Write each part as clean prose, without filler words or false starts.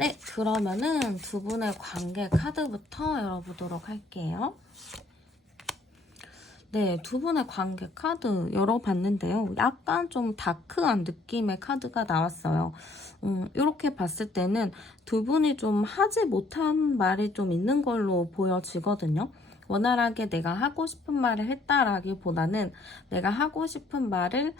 네, 그러면은 두 분의 관계 카드부터 열어보도록 할게요. 네, 두 분의 관계 카드 열어봤는데요. 약간 좀 다크한 느낌의 카드가 나왔어요. 이렇게 봤을 때는 두 분이 좀 하지 못한 말이 좀 있는 걸로 보여지거든요. 원활하게 내가 하고 싶은 말을 했다라기보다는 내가 하고 싶은 말을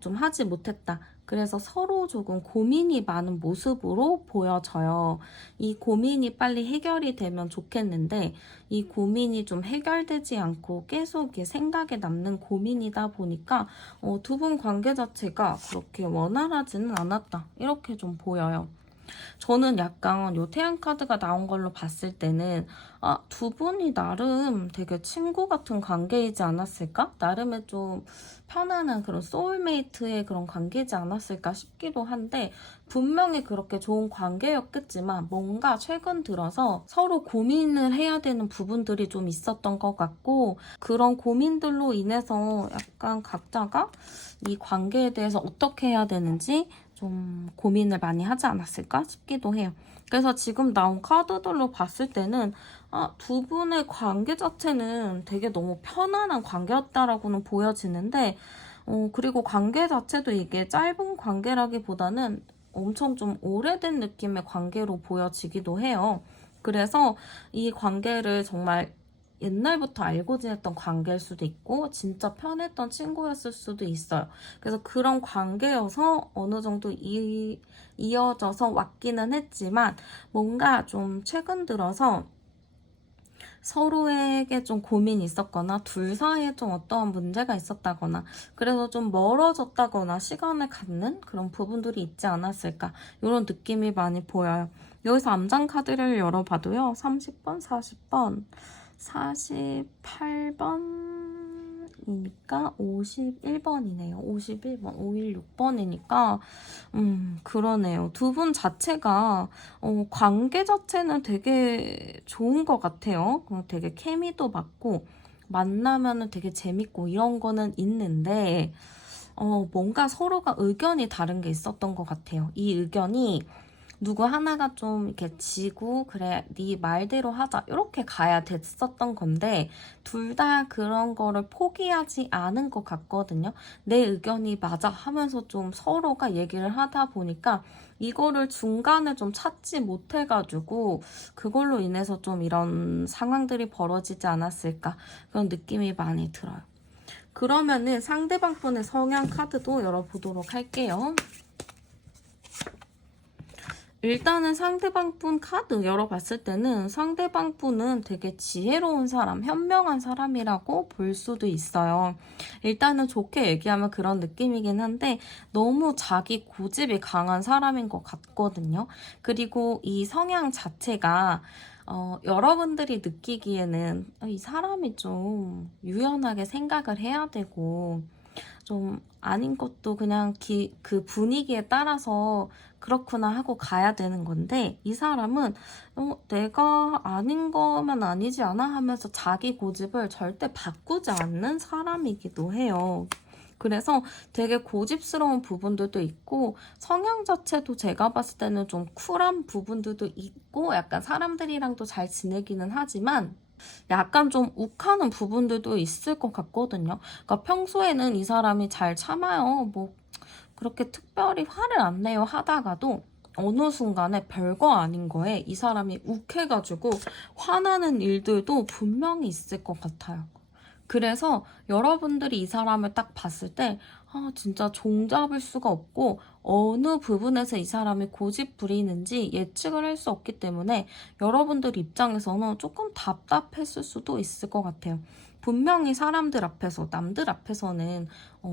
좀 하지 못했다. 그래서 서로 조금 고민이 많은 모습으로 보여져요. 이 고민이 빨리 해결이 되면 좋겠는데 이 고민이 좀 해결되지 않고 계속 이렇게 생각에 남는 고민이다 보니까 두 분 관계 자체가 그렇게 원활하지는 않았다. 이렇게 좀 보여요. 저는 약간 요 태양 카드가 나온 걸로 봤을 때는 두 분이 나름 되게 친구 같은 관계이지 않았을까? 나름의 좀 편안한 그런 소울메이트의 그런 관계이지 않았을까 싶기도 한데 분명히 그렇게 좋은 관계였겠지만 뭔가 최근 들어서 서로 고민을 해야 되는 부분들이 좀 있었던 것 같고 그런 고민들로 인해서 약간 각자가 이 관계에 대해서 어떻게 해야 되는지 좀 고민을 많이 하지 않았을까 싶기도 해요. 그래서 지금 나온 카드들로 봤을 때는 두 분의 관계 자체는 되게 너무 편안한 관계였다라고는 보여지는데 그리고 관계 자체도 이게 짧은 관계라기보다는 엄청 좀 오래된 느낌의 관계로 보여지기도 해요. 그래서 이 관계를 정말 옛날부터 알고 지냈던 관계일 수도 있고 진짜 편했던 친구였을 수도 있어요. 그래서 그런 관계여서 어느 정도 이어져서 왔기는 했지만 뭔가 좀 최근 들어서 서로에게 좀 고민이 있었거나 둘 사이에 좀 어떠한 문제가 있었다거나 그래서 좀 멀어졌다거나 시간을 갖는 그런 부분들이 있지 않았을까 이런 느낌이 많이 보여요. 여기서 암장 카드를 열어봐도요. 30번, 40번, 48번이니까 51번이네요. 51번, 516번이니까 그러네요. 두 분 자체가 관계 자체는 되게 좋은 것 같아요. 되게 케미도 맞고 만나면은 되게 재밌고 이런 거는 있는데 뭔가 서로가 의견이 다른 게 있었던 것 같아요. 이 의견이 누구 하나가 좀 이렇게 지고 그래 네 말대로 하자 이렇게 가야 됐었던 건데 둘 다 그런 거를 포기하지 않은 것 같거든요. 내 의견이 맞아 하면서 좀 서로가 얘기를 하다 보니까 이거를 중간에 좀 찾지 못해가지고 그걸로 인해서 좀 이런 상황들이 벌어지지 않았을까 그런 느낌이 많이 들어요. 그러면은 상대방 분의 성향 카드도 열어보도록 할게요. 일단은 상대방 분 카드 열어봤을 때는 상대방 분은 되게 지혜로운 사람, 현명한 사람이라고 볼 수도 있어요. 일단은 좋게 얘기하면 그런 느낌이긴 한데 너무 자기 고집이 강한 사람인 것 같거든요. 그리고 이 성향 자체가 여러분들이 느끼기에는 이 사람이 좀 유연하게 생각을 해야 되고 좀 아닌 것도 그냥 그 분위기에 따라서 그렇구나 하고 가야 되는 건데 이 사람은 내가 아닌 거면 아니지 않아 하면서 자기 고집을 절대 바꾸지 않는 사람이기도 해요. 그래서 되게 고집스러운 부분들도 있고 성향 자체도 제가 봤을 때는 좀 쿨한 부분들도 있고 약간 사람들이랑도 잘 지내기는 하지만 약간 좀 욱하는 부분들도 있을 것 같거든요. 그러니까 평소에는 이 사람이 잘 참아요. 뭐 그렇게 특별히 화를 안 내요 하다가도 어느 순간에 별거 아닌 거에 이 사람이 욱해가지고 화나는 일들도 분명히 있을 것 같아요. 그래서 여러분들이 이 사람을 딱 봤을 때 진짜 종잡을 수가 없고 어느 부분에서 이 사람이 고집 부리는지 예측을 할 수 없기 때문에 여러분들 입장에서는 조금 답답했을 수도 있을 것 같아요. 분명히 사람들 앞에서, 남들 앞에서는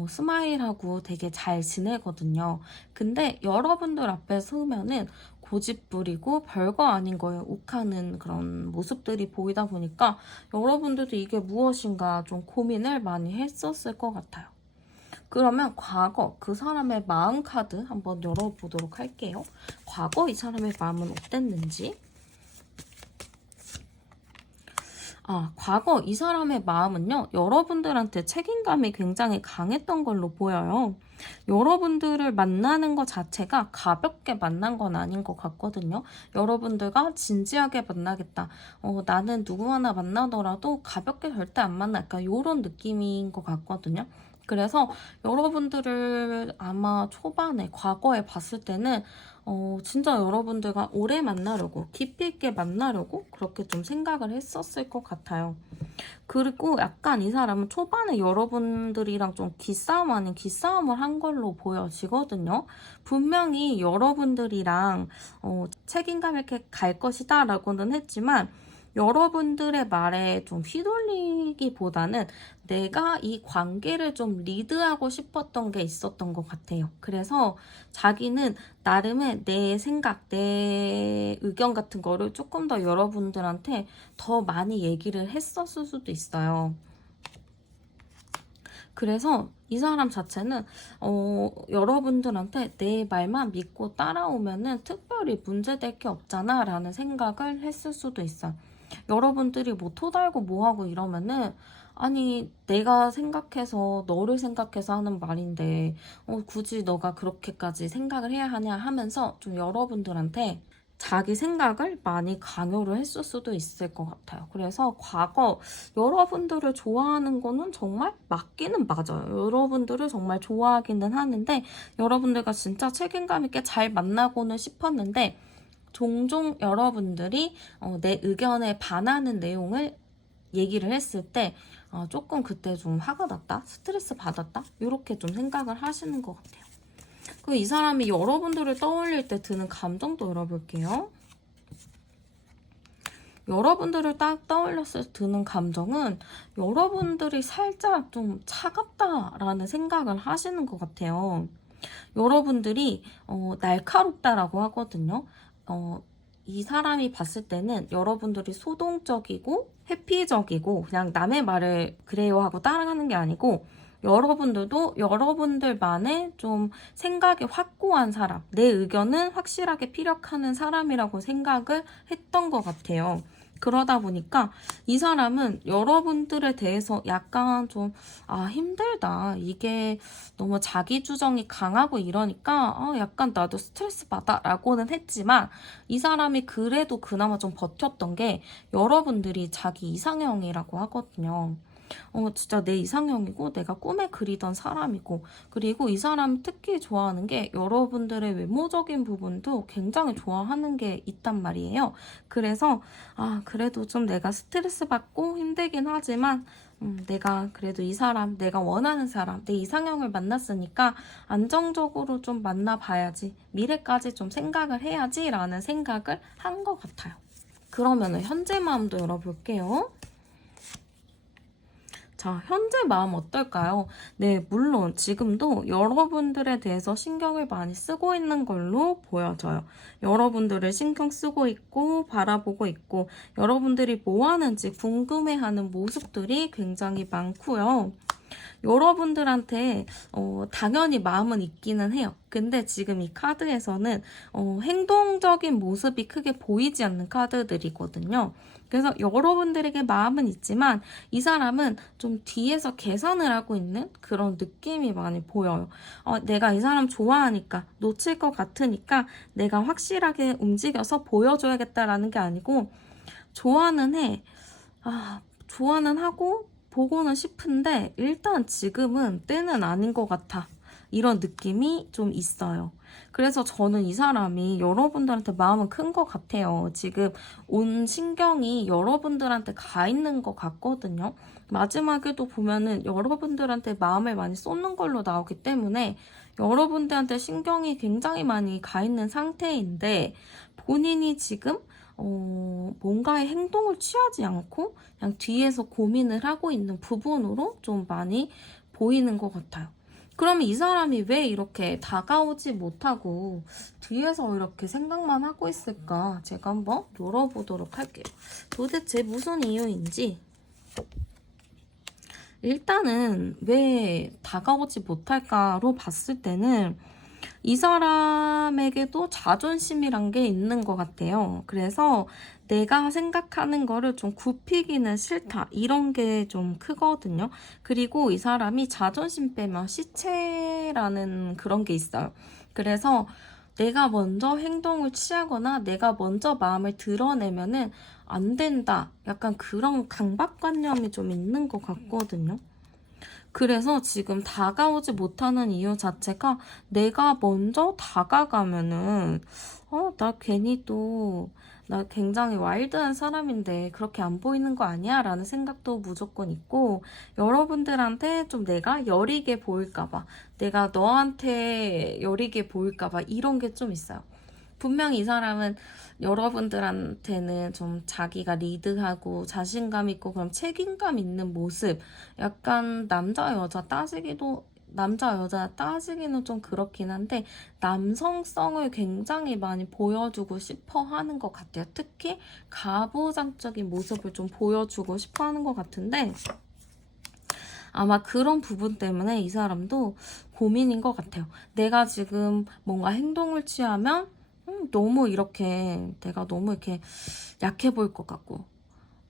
스마일하고 되게 잘 지내거든요. 근데 여러분들 앞에 서면은 고집 부리고 별거 아닌 거에 욱하는 그런 모습들이 보이다 보니까 여러분들도 이게 무엇인가 좀 고민을 많이 했었을 것 같아요. 그러면 과거 그 사람의 마음 카드 한번 열어보도록 할게요. 과거 이 사람의 마음은 어땠는지. 과거 이 사람의 마음은요, 여러분들한테 책임감이 굉장히 강했던 걸로 보여요. 여러분들을 만나는 것 자체가 가볍게 만난 건 아닌 것 같거든요. 여러분들과 진지하게 만나겠다. 나는 누구 하나 만나더라도 가볍게 절대 안 만나. 약간 이런 느낌인 것 같거든요. 그래서 여러분들을 아마 초반에 과거에 봤을 때는 진짜 여러분들과 오래 만나려고 깊이 있게 만나려고 그렇게 좀 생각을 했었을 것 같아요. 그리고 약간 이 사람은 초반에 여러분들이랑 좀 기싸움 아닌 기싸움을 한 걸로 보여지거든요. 분명히 여러분들이랑 책임감 있게 갈 것이다 라고는 했지만 여러분들의 말에 좀 휘둘리기보다는 내가 이 관계를 좀 리드하고 싶었던 게 있었던 것 같아요. 그래서 자기는 나름의 내 생각, 내 의견 같은 거를 조금 더 여러분들한테 더 많이 얘기를 했었을 수도 있어요. 그래서 이 사람 자체는 여러분들한테 내 말만 믿고 따라오면은 특별히 문제될 게 없잖아 라는 생각을 했을 수도 있어요. 여러분들이 뭐 토달고 뭐하고 이러면은 아니 내가 생각해서 너를 생각해서 하는 말인데 굳이 너가 그렇게까지 생각을 해야 하냐 하면서 좀 여러분들한테 자기 생각을 많이 강요를 했을 수도 있을 것 같아요. 그래서 과거 여러분들을 좋아하는 거는 정말 맞기는 맞아요. 여러분들을 정말 좋아하기는 하는데 여러분들과 진짜 책임감 있게 잘 만나고는 싶었는데 종종 여러분들이 내 의견에 반하는 내용을 얘기를 했을 때 조금 그때 좀 화가 났다, 스트레스 받았다 이렇게 좀 생각을 하시는 것 같아요. 그 이 사람이 여러분들을 떠올릴 때 드는 감정도 열어볼게요. 여러분들을 딱 떠올렸을 때 드는 감정은 여러분들이 살짝 좀 차갑다라는 생각을 하시는 것 같아요. 여러분들이 날카롭다라고 하거든요. 이 사람이 봤을 때는 여러분들이 소동적이고 회피적이고 그냥 남의 말을 그래요 하고 따라가는 게 아니고 여러분들도 여러분들만의 좀 생각이 확고한 사람, 내 의견은 확실하게 피력하는 사람이라고 생각을 했던 것 같아요. 그러다 보니까 이 사람은 여러분들에 대해서 약간 좀, 힘들다. 이게 너무 자기 주정이 강하고 이러니까, 약간 나도 스트레스 받아. 라고는 했지만, 이 사람이 그래도 그나마 좀 버텼던 게 여러분들이 자기 이상형이라고 하거든요. 진짜 내 이상형이고 내가 꿈에 그리던 사람이고 그리고 이 사람이 특히 좋아하는 게 여러분들의 외모적인 부분도 굉장히 좋아하는 게 있단 말이에요. 그래서 그래도 좀 내가 스트레스 받고 힘들긴 하지만 내가 그래도 이 사람, 내가 원하는 사람, 내 이상형을 만났으니까 안정적으로 좀 만나봐야지. 미래까지 좀 생각을 해야지 라는 생각을 한 것 같아요. 그러면 현재 마음도 열어볼게요. 자, 현재 마음 어떨까요? 네, 물론 지금도 여러분들에 대해서 신경을 많이 쓰고 있는 걸로 보여져요. 여러분들을 신경 쓰고 있고 바라보고 있고 여러분들이 뭐 하는지 궁금해하는 모습들이 굉장히 많고요. 여러분들한테 당연히 마음은 있기는 해요. 근데 지금 이 카드에서는 행동적인 모습이 크게 보이지 않는 카드들이거든요. 그래서 여러분들에게 마음은 있지만 이 사람은 좀 뒤에서 계산을 하고 있는 그런 느낌이 많이 보여요. 내가 이 사람 좋아하니까 놓칠 것 같으니까 내가 확실하게 움직여서 보여줘야겠다라는 게 아니고 좋아는 해. 좋아는 하고 보고는 싶은데 일단 지금은 때는 아닌 것 같아. 이런 느낌이 좀 있어요. 그래서 저는 이 사람이 여러분들한테 마음은 큰 것 같아요. 지금 온 신경이 여러분들한테 가 있는 것 같거든요. 마지막에도 보면은 여러분들한테 마음을 많이 쏟는 걸로 나오기 때문에 여러분들한테 신경이 굉장히 많이 가 있는 상태인데 본인이 지금 뭔가의 행동을 취하지 않고 그냥 뒤에서 고민을 하고 있는 부분으로 좀 많이 보이는 것 같아요. 그러면 이 사람이 왜 이렇게 다가오지 못하고 뒤에서 이렇게 생각만 하고 있을까? 제가 한번 열어보도록 할게요. 도대체 무슨 이유인지. 일단은 왜 다가오지 못할까로 봤을 때는 이 사람에게도 자존심이란 게 있는 것 같아요. 그래서 내가 생각하는 거를 좀 굽히기는 싫다. 이런 게 좀 크거든요. 그리고 이 사람이 자존심 빼면 시체라는 그런 게 있어요. 그래서 내가 먼저 행동을 취하거나 내가 먼저 마음을 드러내면은 안 된다. 약간 그런 강박관념이 좀 있는 것 같거든요. 그래서 지금 다가오지 못하는 이유 자체가 내가 먼저 다가가면은 나 괜히 또 나 굉장히 와일드한 사람인데 그렇게 안 보이는 거 아니야? 라는 생각도 무조건 있고 여러분들한테 좀 내가 여리게 보일까봐 내가 너한테 여리게 보일까봐 이런 게 좀 있어요. 분명히 이 사람은 여러분들한테는 좀 자기가 리드하고 자신감 있고 그럼 책임감 있는 모습 약간 남자 여자 따지기는 좀 그렇긴 한데 남성성을 굉장히 많이 보여주고 싶어 하는 것 같아요. 특히 가부장적인 모습을 좀 보여주고 싶어 하는 것 같은데 아마 그런 부분 때문에 이 사람도 고민인 것 같아요. 내가 지금 뭔가 행동을 취하면 내가 너무 이렇게 약해 보일 것 같고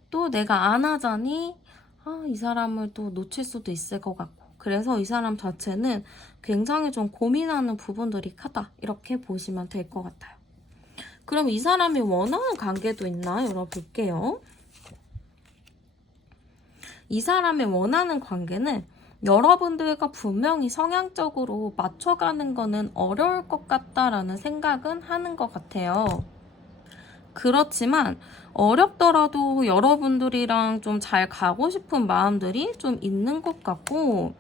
또 내가 안 하자니 이 사람을 또 놓칠 수도 있을 것 같고 그래서 이 사람 자체는 굉장히 좀 고민하는 부분들이 크다 이렇게 보시면 될 것 같아요. 그럼 이 사람이 원하는 관계도 있나 열어볼게요. 이 사람이 원하는 관계는 여러분들과 분명히 성향적으로 맞춰가는 거는 어려울 것 같다라는 생각은 하는 것 같아요. 그렇지만 어렵더라도 여러분들이랑 좀 잘 가고 싶은 마음들이 좀 있는 것 같고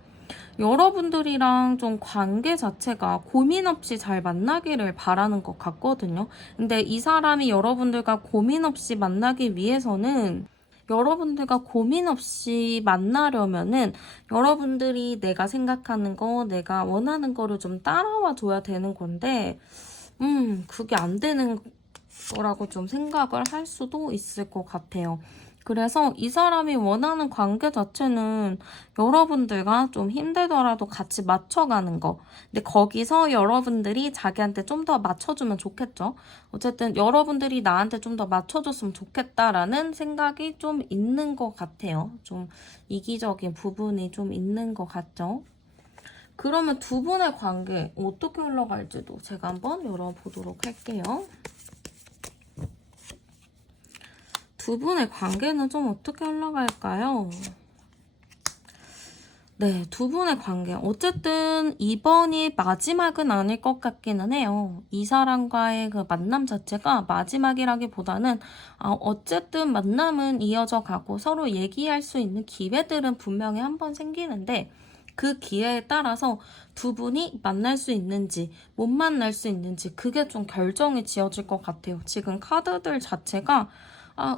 여러분들이랑 좀 관계 자체가 고민 없이 잘 만나기를 바라는 것 같거든요. 근데 이 사람이 여러분들과 고민 없이 만나기 위해서는 여러분들과 고민 없이 만나려면은 여러분들이 내가 생각하는 거, 내가 원하는 거를 좀 따라와 줘야 되는 건데, 그게 안 되는 거라고 좀 생각을 할 수도 있을 것 같아요. 그래서 이 사람이 원하는 관계 자체는 여러분들과 좀 힘들더라도 같이 맞춰가는 거. 근데 거기서 여러분들이 자기한테 좀 더 맞춰주면 좋겠죠. 어쨌든 여러분들이 나한테 좀 더 맞춰줬으면 좋겠다라는 생각이 좀 있는 것 같아요. 좀 이기적인 부분이 좀 있는 것 같죠. 그러면 두 분의 관계 어떻게 흘러갈지도 제가 한번 열어보도록 할게요. 두 분의 관계는 좀 어떻게 흘러갈까요? 네, 두 분의 관계. 어쨌든 이번이 마지막은 아닐 것 같기는 해요. 이 사람과의 그 만남 자체가 마지막이라기보다는 어쨌든 만남은 이어져 가고 서로 얘기할 수 있는 기회들은 분명히 한 번 생기는데 그 기회에 따라서 두 분이 만날 수 있는지 못 만날 수 있는지 그게 좀 결정이 지어질 것 같아요. 지금 카드들 자체가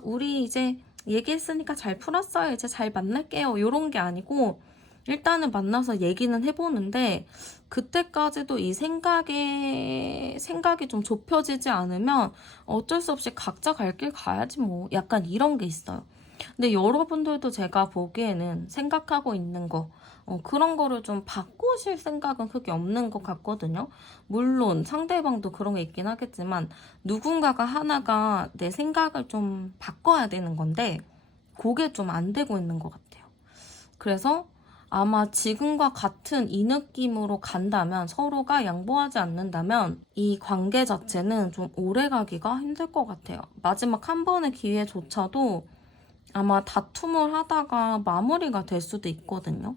우리 이제 얘기했으니까 잘 풀었어요. 이제 잘 만날게요. 이런 게 아니고 일단은 만나서 얘기는 해보는데 그때까지도 이 생각이 좀 좁혀지지 않으면 어쩔 수 없이 각자 갈 길 가야지 뭐 약간 이런 게 있어요. 근데 여러분들도 제가 보기에는 생각하고 있는 거 그런 거를 좀 바꾸실 생각은 크게 없는 것 같거든요. 물론 상대방도 그런 게 있긴 하겠지만 누군가가 하나가 내 생각을 좀 바꿔야 되는 건데 그게 좀 안 되고 있는 것 같아요. 그래서 아마 지금과 같은 이 느낌으로 간다면 서로가 양보하지 않는다면 이 관계 자체는 좀 오래 가기가 힘들 것 같아요. 마지막 한 번의 기회조차도 아마 다툼을 하다가 마무리가 될 수도 있거든요.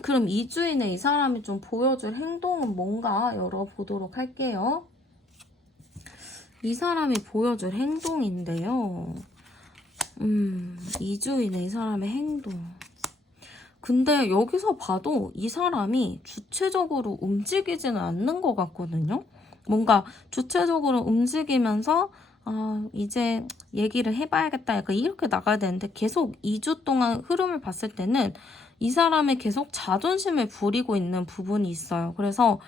그럼 2주 이내 이 사람이 좀 보여줄 행동은 뭔가 열어보도록 할게요. 이 사람이 보여줄 행동인데요. 2주 이내 이 사람의 행동. 근데 여기서 봐도 이 사람이 주체적으로 움직이지는 않는 것 같거든요. 뭔가 주체적으로 움직이면서 이제 얘기를 해봐야겠다. 약간 이렇게 나가야 되는데 계속 2주 동안 흐름을 봤을 때는 이 사람이 계속 자존심을 부리고 있는 부분이 있어요. 그래서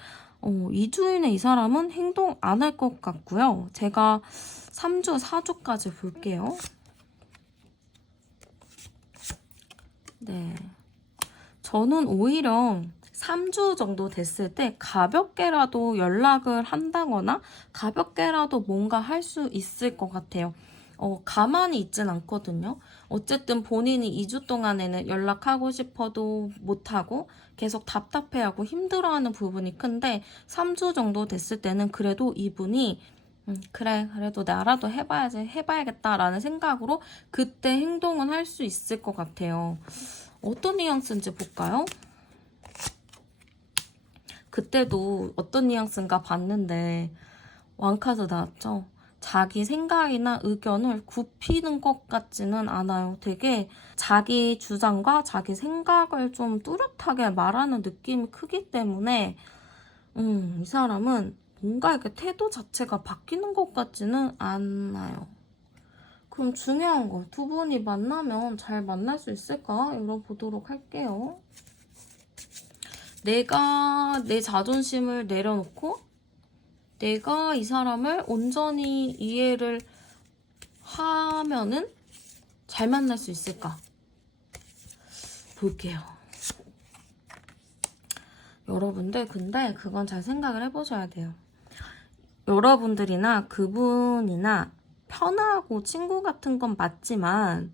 2주 이내 이 사람은 행동 안 할 것 같고요. 제가 3주, 4주까지 볼게요. 네. 저는 오히려 3주 정도 됐을 때 가볍게라도 연락을 한다거나 가볍게라도 뭔가 할 수 있을 것 같아요. 가만히 있진 않거든요. 어쨌든 본인이 2주 동안에는 연락하고 싶어도 못하고 계속 답답해하고 힘들어하는 부분이 큰데 3주 정도 됐을 때는 그래도 이분이 그래, 그래도 나라도 해봐야겠다라는 생각으로 그때 행동은 할 수 있을 것 같아요. 어떤 뉘앙스인지 볼까요? 그때도 어떤 뉘앙스인가 봤는데 왕카드 나왔죠? 자기 생각이나 의견을 굽히는 것 같지는 않아요. 되게 자기 주장과 자기 생각을 좀 뚜렷하게 말하는 느낌이 크기 때문에 이 사람은 뭔가 이렇게 태도 자체가 바뀌는 것 같지는 않아요. 그럼 중요한 거, 두 분이 만나면 잘 만날 수 있을까? 열어보도록 할게요. 내가 내 자존심을 내려놓고 내가 이 사람을 온전히 이해를 하면은 잘 만날 수 있을까? 볼게요. 여러분들 근데 그건 잘 생각을 해보셔야 돼요. 여러분들이나 그분이나 편하고 친구 같은 건 맞지만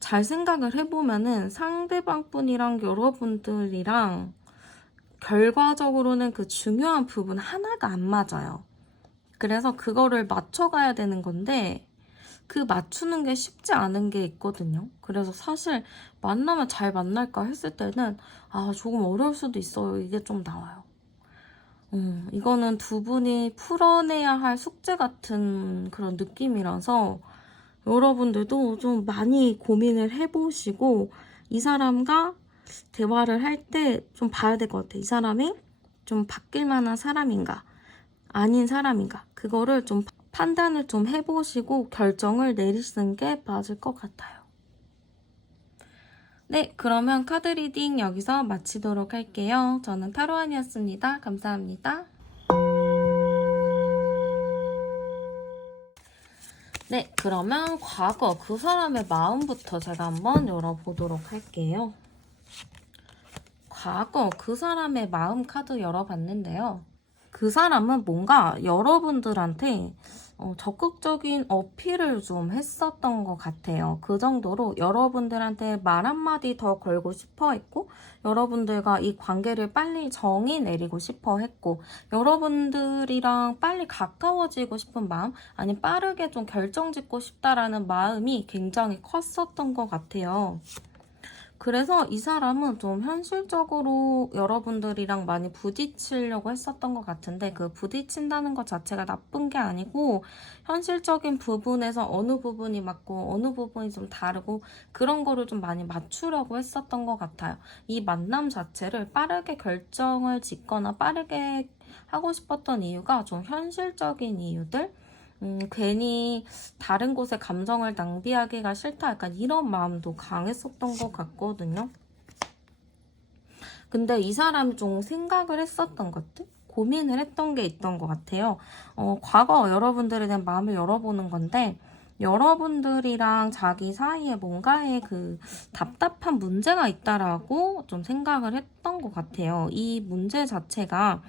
잘 생각을 해보면은 상대방 분이랑 여러분들이랑 결과적으로는 그 중요한 부분 하나가 안 맞아요. 그래서 그거를 맞춰가야 되는 건데 그 맞추는 게 쉽지 않은 게 있거든요. 그래서 사실 만나면 잘 만날까 했을 때는 조금 어려울 수도 있어요. 이게 좀 나와요. 이거는 두 분이 풀어내야 할 숙제 같은 그런 느낌이라서 여러분들도 좀 많이 고민을 해보시고 이 사람과 대화를 할 때 좀 봐야 될 것 같아요. 이 사람이 좀 바뀔 만한 사람인가 아닌 사람인가 그거를 좀 판단을 좀 해보시고 결정을 내리시는 게 맞을 것 같아요. 네, 그러면 카드 리딩 여기서 마치도록 할게요. 저는 타로안이었습니다. 감사합니다. 네, 그러면 과거 그 사람의 마음부터 제가 한번 열어보도록 할게요. 과거 그 사람의 마음 카드 열어봤는데요. 그 사람은 뭔가 여러분들한테 적극적인 어필을 좀 했었던 것 같아요. 그 정도로 여러분들한테 말 한마디 더 걸고 싶어 했고 여러분들과 이 관계를 빨리 정의 내리고 싶어 했고 여러분들이랑 빨리 가까워지고 싶은 마음 아니면 빠르게 좀 결정짓고 싶다라는 마음이 굉장히 컸었던 것 같아요. 그래서 이 사람은 좀 현실적으로 여러분들이랑 많이 부딪히려고 했었던 것 같은데 그 부딪힌다는 것 자체가 나쁜 게 아니고 현실적인 부분에서 어느 부분이 맞고 어느 부분이 좀 다르고 그런 거를 좀 많이 맞추려고 했었던 것 같아요. 이 만남 자체를 빠르게 결정을 짓거나 빠르게 하고 싶었던 이유가 좀 현실적인 이유들 괜히 다른 곳에 감정을 낭비하기가 싫다 약간 이런 마음도 강했었던 것 같거든요. 근데 이 사람이 좀 생각을 했었던 것들? 고민을 했던 게 있던 것 같아요. 과거 여러분들에 대한 마음을 열어보는 건데 여러분들이랑 자기 사이에 뭔가의 그 답답한 문제가 있다라고 좀 생각을 했던 것 같아요. 이 문제 자체가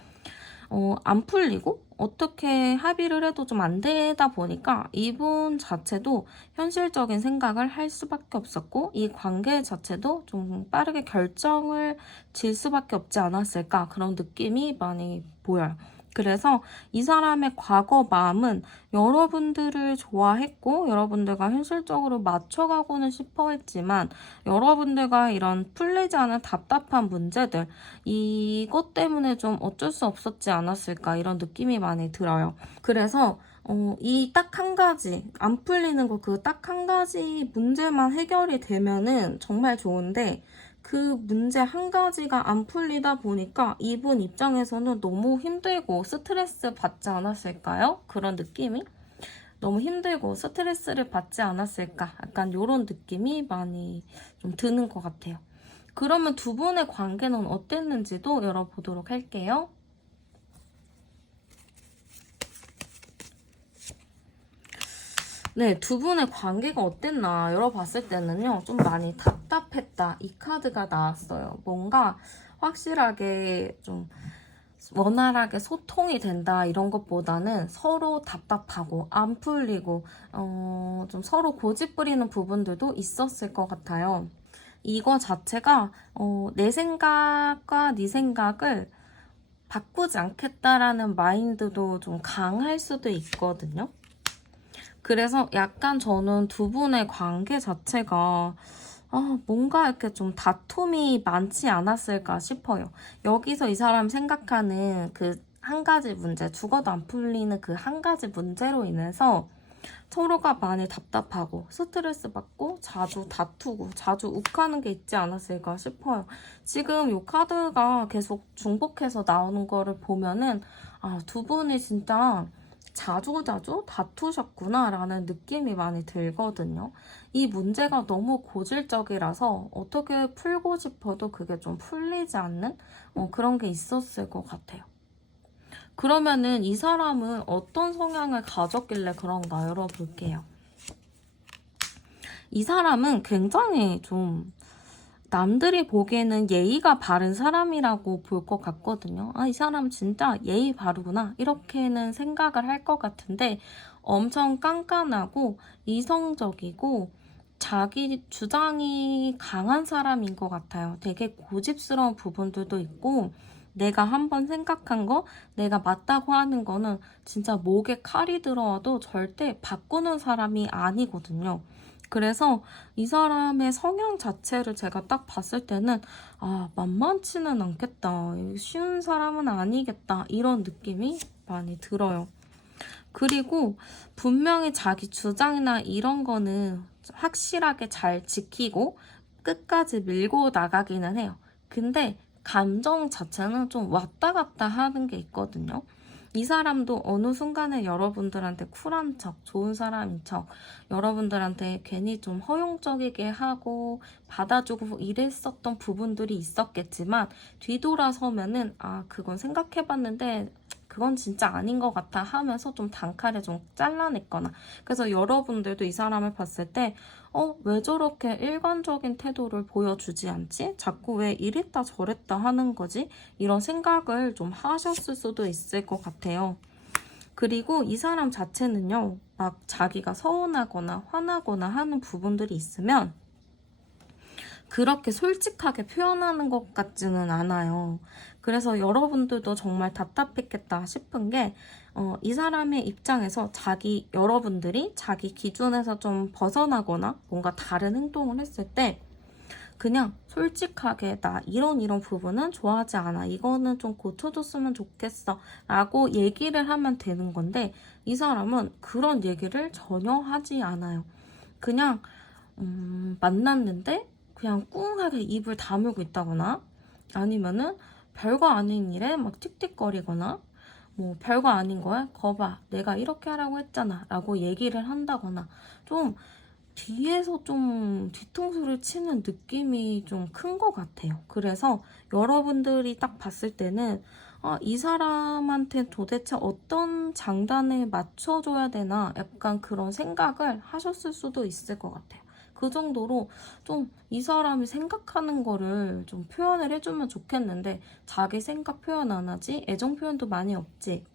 안 풀리고 어떻게 합의를 해도 좀 안 되다 보니까 이분 자체도 현실적인 생각을 할 수밖에 없었고 이 관계 자체도 좀 빠르게 결정을 질 수밖에 없지 않았을까 그런 느낌이 많이 보여요. 그래서 이 사람의 과거 마음은 여러분들을 좋아했고 여러분들과 현실적으로 맞춰가고는 싶어 했지만 여러분들과 이런 풀리지 않은 답답한 문제들 이것 때문에 좀 어쩔 수 없었지 않았을까 이런 느낌이 많이 들어요. 그래서 이 딱 한 가지 안 풀리는 거 그 딱 한 가지 문제만 해결이 되면은 정말 좋은데 그 문제 한 가지가 안 풀리다 보니까 이분 입장에서는 너무 힘들고 스트레스 받지 않았을까요? 그런 느낌이? 너무 힘들고 스트레스를 받지 않았을까? 약간 이런 느낌이 많이 좀 드는 것 같아요. 그러면 두 분의 관계는 어땠는지도 열어보도록 할게요. 네, 두 분의 관계가 어땠나 열어봤을 때는요. 좀 많이 답답했다. 이 카드가 나왔어요. 뭔가 확실하게 좀 원활하게 소통이 된다 이런 것보다는 서로 답답하고 안 풀리고 좀 서로 고집 부리는 부분들도 있었을 것 같아요. 이거 자체가 내 생각과 네 생각을 바꾸지 않겠다라는 마인드도 좀 강할 수도 있거든요. 그래서 약간 저는 두 분의 관계 자체가 뭔가 이렇게 좀 다툼이 많지 않았을까 싶어요. 여기서 이 사람 생각하는 그 한 가지 문제, 죽어도 안 풀리는 그 한 가지 문제로 인해서 서로가 많이 답답하고 스트레스 받고 자주 다투고 자주 욱하는 게 있지 않았을까 싶어요. 지금 이 카드가 계속 중복해서 나오는 거를 보면은 두 분이 진짜 자주자주 다투셨구나 라는 느낌이 많이 들거든요. 이 문제가 너무 고질적이라서 어떻게 풀고 싶어도 그게 좀 풀리지 않는 그런 게 있었을 것 같아요. 그러면은 이 사람은 어떤 성향을 가졌길래 그런가 열어볼게요. 이 사람은 굉장히 좀 남들이 보기에는 예의가 바른 사람이라고 볼 것 같거든요. 이 사람 진짜 예의 바르구나 이렇게는 생각을 할 것 같은데 엄청 깐깐하고 이성적이고 자기 주장이 강한 사람인 것 같아요. 되게 고집스러운 부분들도 있고 내가 한번 생각한 거 내가 맞다고 하는 거는 진짜 목에 칼이 들어와도 절대 바꾸는 사람이 아니거든요. 그래서 이 사람의 성향 자체를 제가 딱 봤을 때는 만만치는 않겠다. 쉬운 사람은 아니겠다. 이런 느낌이 많이 들어요. 그리고 분명히 자기 주장이나 이런 거는 확실하게 잘 지키고 끝까지 밀고 나가기는 해요. 근데 감정 자체는 좀 왔다 갔다 하는 게 있거든요. 이 사람도 어느 순간에 여러분들한테 쿨한 척, 좋은 사람인 척, 여러분들한테 괜히 좀 허용적이게 하고 받아주고 이랬었던 부분들이 있었겠지만 뒤돌아서면은 그건 생각해봤는데 그건 진짜 아닌 것 같아 하면서 좀 단칼에 좀 잘라냈거나 그래서 여러분들도 이 사람을 봤을 때 왜 저렇게 일관적인 태도를 보여주지 않지? 자꾸 왜 이랬다 저랬다 하는 거지? 이런 생각을 좀 하셨을 수도 있을 것 같아요. 그리고 이 사람 자체는요, 막 자기가 서운하거나 화나거나 하는 부분들이 있으면 그렇게 솔직하게 표현하는 것 같지는 않아요. 그래서 여러분들도 정말 답답했겠다 싶은 게 이 사람의 입장에서 여러분들이 자기 기준에서 좀 벗어나거나 뭔가 다른 행동을 했을 때 그냥 솔직하게 나 이런 부분은 좋아하지 않아. 이거는 좀 고쳐줬으면 좋겠어. 라고 얘기를 하면 되는 건데 이 사람은 그런 얘기를 전혀 하지 않아요. 그냥 만났는데 그냥 꿍하게 입을 다물고 있다거나 아니면은 별거 아닌 일에 막 틱틱거리거나 뭐 별거 아닌 거야? 거봐 내가 이렇게 하라고 했잖아 라고 얘기를 한다거나 좀 뒤에서 좀 뒤통수를 치는 느낌이 좀 큰 것 같아요. 그래서 여러분들이 딱 봤을 때는 이 사람한테 도대체 어떤 장단에 맞춰줘야 되나 약간 그런 생각을 하셨을 수도 있을 것 같아요. 그 정도로 좀 이 사람이 생각하는 거를 좀 표현을 해주면 좋겠는데 자기 생각 표현 안 하지? 애정 표현도 많이 없지?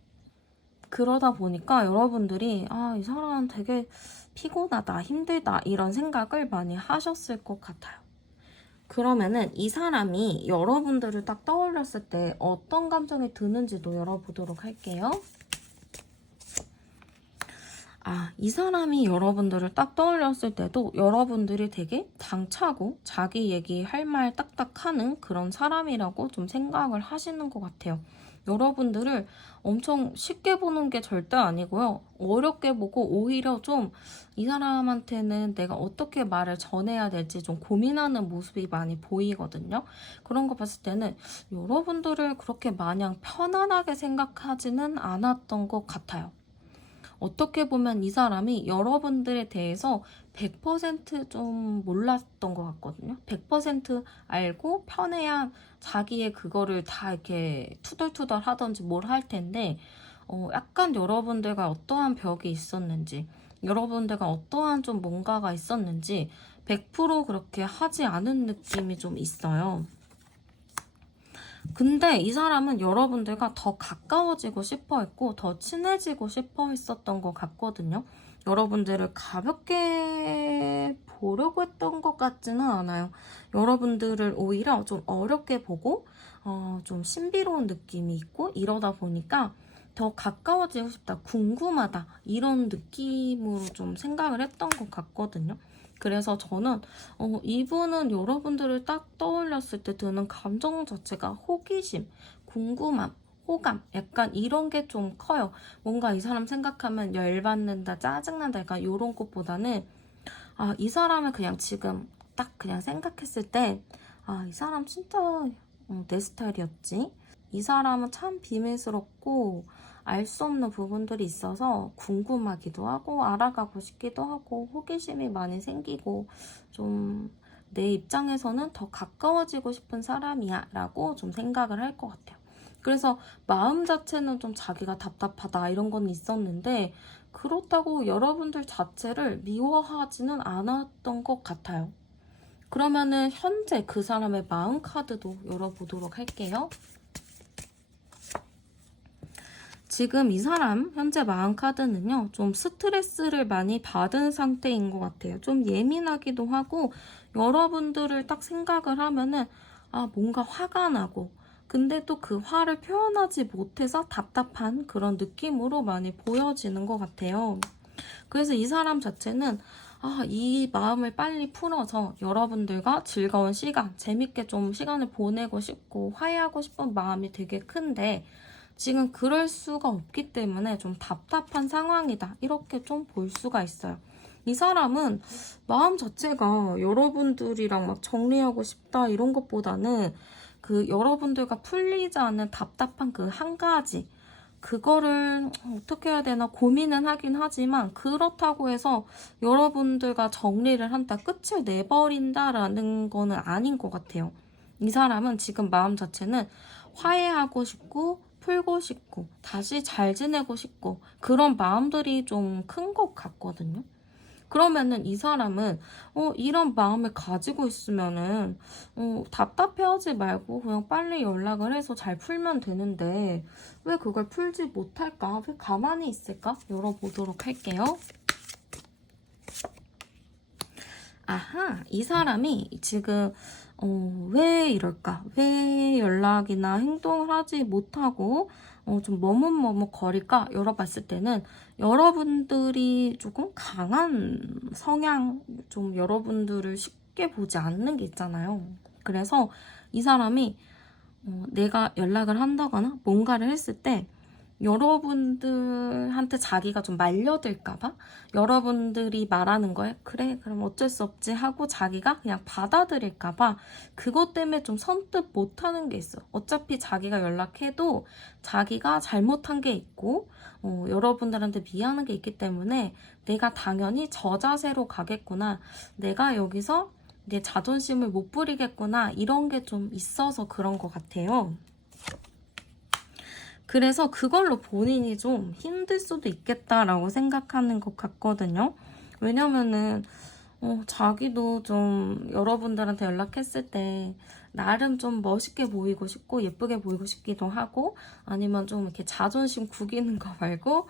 그러다 보니까 여러분들이 이 사람 되게 피곤하다, 힘들다 이런 생각을 많이 하셨을 것 같아요. 그러면은 이 사람이 여러분들을 딱 떠올렸을 때 어떤 감정이 드는지도 열어보도록 할게요. 이 사람이 여러분들을 딱 떠올렸을 때도 여러분들이 되게 당차고 자기 얘기 할 말 딱딱 하는 그런 사람이라고 좀 생각을 하시는 것 같아요. 여러분들을 엄청 쉽게 보는 게 절대 아니고요. 어렵게 보고 오히려 좀 이 사람한테는 내가 어떻게 말을 전해야 될지 좀 고민하는 모습이 많이 보이거든요. 그런 거 봤을 때는 여러분들을 그렇게 마냥 편안하게 생각하지는 않았던 것 같아요. 어떻게 보면 이 사람이 여러분들에 대해서 100%좀 몰랐던 것 같거든요. 100% 알고 편해야 자기의 그거를 다 이렇게 투덜투덜 하던지 뭘 할 텐데 약간 여러분들과 어떠한 벽이 있었는지 여러분들과 어떠한 좀 뭔가가 있었는지 100% 그렇게 하지 않은 느낌이 좀 있어요. 근데 이 사람은 여러분들과 더 가까워지고 싶어 했고 더 친해지고 싶어 했었던 것 같거든요. 여러분들을 가볍게 보려고 했던 것 같지는 않아요. 여러분들을 오히려 좀 어렵게 보고 좀 신비로운 느낌이 있고 이러다 보니까 더 가까워지고 싶다, 궁금하다 이런 느낌으로 좀 생각을 했던 것 같거든요. 그래서 저는 이분은 여러분들을 딱 떠올렸을 때 드는 감정 자체가 호기심, 궁금함, 호감 약간 이런 게 좀 커요. 뭔가 이 사람 생각하면 열받는다, 짜증난다 약간 이런 것보다는 이 사람을 그냥 지금 딱 그냥 생각했을 때 이 사람 진짜 내 스타일이었지. 이 사람은 참 비밀스럽고 알 수 없는 부분들이 있어서 궁금하기도 하고 알아가고 싶기도 하고 호기심이 많이 생기고 좀 내 입장에서는 더 가까워지고 싶은 사람이야 라고 좀 생각을 할 것 같아요. 그래서 마음 자체는 좀 자기가 답답하다 이런 건 있었는데 그렇다고 여러분들 자체를 미워하지는 않았던 것 같아요. 그러면은 현재 그 사람의 마음 카드도 열어보도록 할게요. 지금 이 사람 현재 마음 카드는요, 좀 스트레스를 많이 받은 상태인 것 같아요. 좀 예민하기도 하고 여러분들을 딱 생각을 하면은 뭔가 화가 나고 근데 또 그 화를 표현하지 못해서 답답한 그런 느낌으로 많이 보여지는 것 같아요. 그래서 이 사람 자체는 이 마음을 빨리 풀어서 여러분들과 즐거운 시간, 재밌게 좀 시간을 보내고 싶고 화해하고 싶은 마음이 되게 큰데 지금 그럴 수가 없기 때문에 좀 답답한 상황이다. 이렇게 좀 볼 수가 있어요. 이 사람은 마음 자체가 여러분들이랑 막 정리하고 싶다 이런 것보다는 그 여러분들과 풀리지 않는 답답한 그 한 가지 그거를 어떻게 해야 되나 고민은 하긴 하지만 그렇다고 해서 여러분들과 정리를 한다, 끝을 내버린다라는 거는 아닌 것 같아요. 이 사람은 지금 마음 자체는 화해하고 싶고 풀고 싶고 다시 잘 지내고 싶고 그런 마음들이 좀 큰 것 같거든요. 그러면은 이 사람은 이런 마음을 가지고 있으면은 답답해하지 말고 그냥 빨리 연락을 해서 잘 풀면 되는데 왜 그걸 풀지 못할까? 왜 가만히 있을까? 열어보도록 할게요. 이 사람이 지금 왜 이럴까? 왜 연락이나 행동을 하지 못하고 좀 머뭇머뭇거릴까? 열어봤을 때는 여러분들이 조금 강한 성향, 좀 여러분들을 쉽게 보지 않는 게 있잖아요. 그래서 이 사람이 내가 연락을 한다거나 뭔가를 했을 때 여러분들한테 자기가 좀 말려들까봐 여러분들이 말하는 거에 그래 그럼 어쩔 수 없지 하고 자기가 그냥 받아들일까봐 그것 때문에 좀 선뜻 못하는 게 있어. 어차피 자기가 연락해도 자기가 잘못한 게 있고 여러분들한테 미안한 게 있기 때문에 내가 당연히 저 자세로 가겠구나, 내가 여기서 내 자존심을 못 부리겠구나 이런 게 좀 있어서 그런 것 같아요. 그래서 그걸로 본인이 좀 힘들 수도 있겠다라고 생각하는 것 같거든요. 왜냐면은 자기도 좀 여러분들한테 연락했을 때 나름 좀 멋있게 보이고 싶고 예쁘게 보이고 싶기도 하고 아니면 좀 이렇게 자존심 구기는 거 말고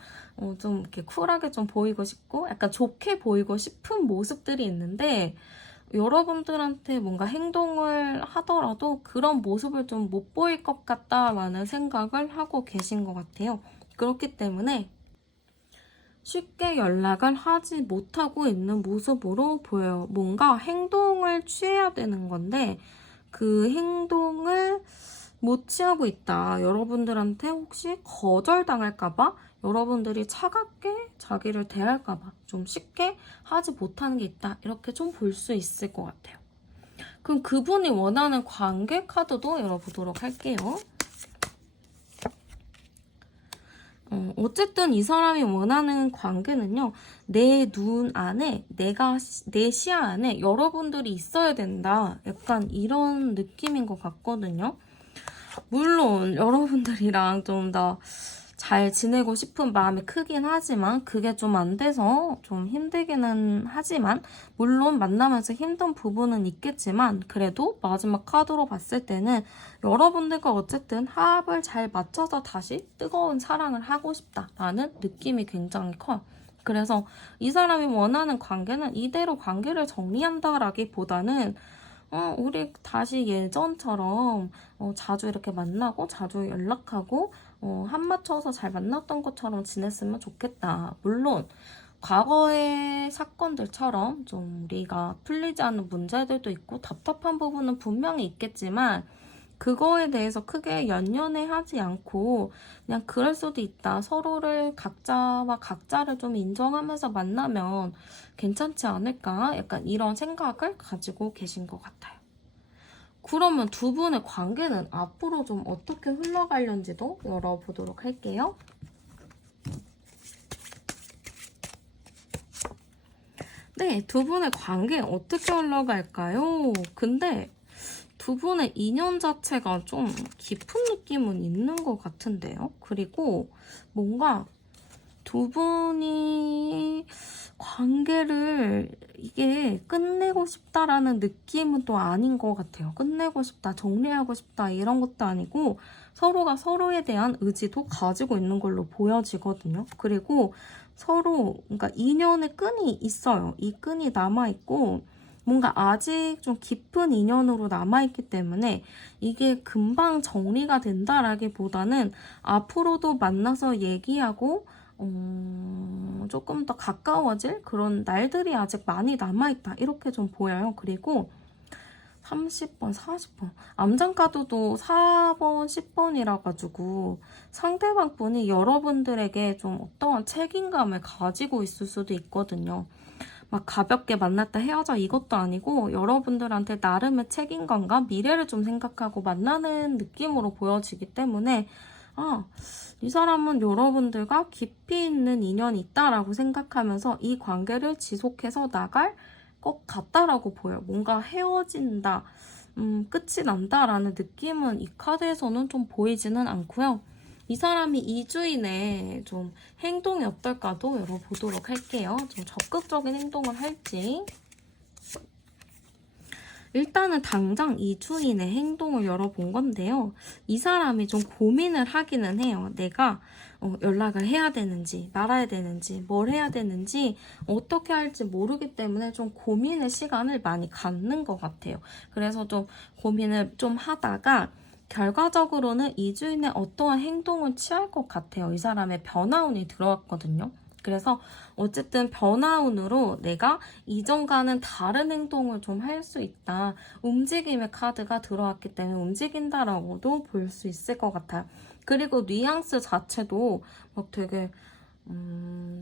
좀 이렇게 쿨하게 좀 보이고 싶고 약간 좋게 보이고 싶은 모습들이 있는데 여러분들한테 뭔가 행동을 하더라도 그런 모습을 좀 못 보일 것 같다라는 생각을 하고 계신 것 같아요. 그렇기 때문에 쉽게 연락을 하지 못하고 있는 모습으로 보여요. 뭔가 행동을 취해야 되는 건데 그 행동을 못 취하고 있다. 여러분들한테 혹시 거절당할까봐, 여러분들이 차갑게 자기를 대할까봐 좀 쉽게 하지 못하는 게 있다. 이렇게 좀 볼 수 있을 것 같아요. 그럼 그분이 원하는 관계 카드도 열어보도록 할게요. 어쨌든 이 사람이 원하는 관계는요, 내 눈 안에, 내 시야 안에 여러분들이 있어야 된다. 약간 이런 느낌인 것 같거든요. 물론 여러분들이랑 좀 더 잘 지내고 싶은 마음이 크긴 하지만 그게 좀 안 돼서 좀 힘들기는 하지만 물론 만나면서 힘든 부분은 있겠지만 그래도 마지막 카드로 봤을 때는 여러분들과 어쨌든 합을 잘 맞춰서 다시 뜨거운 사랑을 하고 싶다라는 느낌이 굉장히 커요. 그래서 이 사람이 원하는 관계는 이대로 관계를 정리한다라기보다는 우리 다시 예전처럼 자주 이렇게 만나고 자주 연락하고 한 맞춰서 잘 만났던 것처럼 지냈으면 좋겠다. 물론 과거의 사건들처럼 좀 우리가 풀리지 않는 문제들도 있고 답답한 부분은 분명히 있겠지만 그거에 대해서 크게 연연해하지 않고 그냥 그럴 수도 있다. 서로를 각자와 각자를 좀 인정하면서 만나면 괜찮지 않을까? 약간 이런 생각을 가지고 계신 것 같아요. 그러면 두 분의 관계는 앞으로 좀 어떻게 흘러갈는지도 열어보도록 할게요. 네, 두 분의 관계 어떻게 흘러갈까요? 근데 두 분의 인연 자체가 좀 깊은 느낌은 있는 것 같은데요. 그리고 뭔가 두 분이 관계를 이게 끝내고 싶다라는 느낌은 또 아닌 것 같아요. 끝내고 싶다, 정리하고 싶다 이런 것도 아니고 서로가 서로에 대한 의지도 가지고 있는 걸로 보여지거든요. 그리고 서로 그러니까 인연의 끈이 있어요. 이 끈이 남아있고 뭔가 아직 좀 깊은 인연으로 남아있기 때문에 이게 금방 정리가 된다라기보다는 앞으로도 만나서 얘기하고 조금 더 가까워질 그런 날들이 아직 많이 남아있다. 이렇게 좀 보여요. 그리고 30번, 40번. 암장카드도 4번, 10번이라 가지고 상대방 분이 여러분들에게 좀 어떠한 책임감을 가지고 있을 수도 있거든요. 막 가볍게 만났다 헤어져 이것도 아니고 여러분들한테 나름의 책임감과 미래를 좀 생각하고 만나는 느낌으로 보여지기 때문에 이 사람은 여러분들과 깊이 있는 인연이 있다라고 생각하면서 이 관계를 지속해서 나갈 것 같다라고 보여요. 뭔가 헤어진다, 끝이 난다라는 느낌은 이 카드에서는 좀 보이지는 않고요. 이 사람이 2주 이내에 좀 행동이 어떨까도 열어보도록 할게요. 좀 적극적인 행동을 할지. 일단은 당장 2주 이내 행동을 열어본 건데요. 이 사람이 좀 고민을 하기는 해요. 내가 연락을 해야 되는지 말아야 되는지 뭘 해야 되는지 어떻게 할지 모르기 때문에 좀 고민의 시간을 많이 갖는 것 같아요. 그래서 좀 고민을 좀 하다가 결과적으로는 2주 이내 어떠한 행동을 취할 것 같아요. 이 사람의 변화운이 들어왔거든요. 그래서 어쨌든 변화운으로 내가 이전과는 다른 행동을 좀 할 수 있다. 움직임의 카드가 들어왔기 때문에 움직인다라고도 볼 수 있을 것 같아요. 그리고 뉘앙스 자체도 막 되게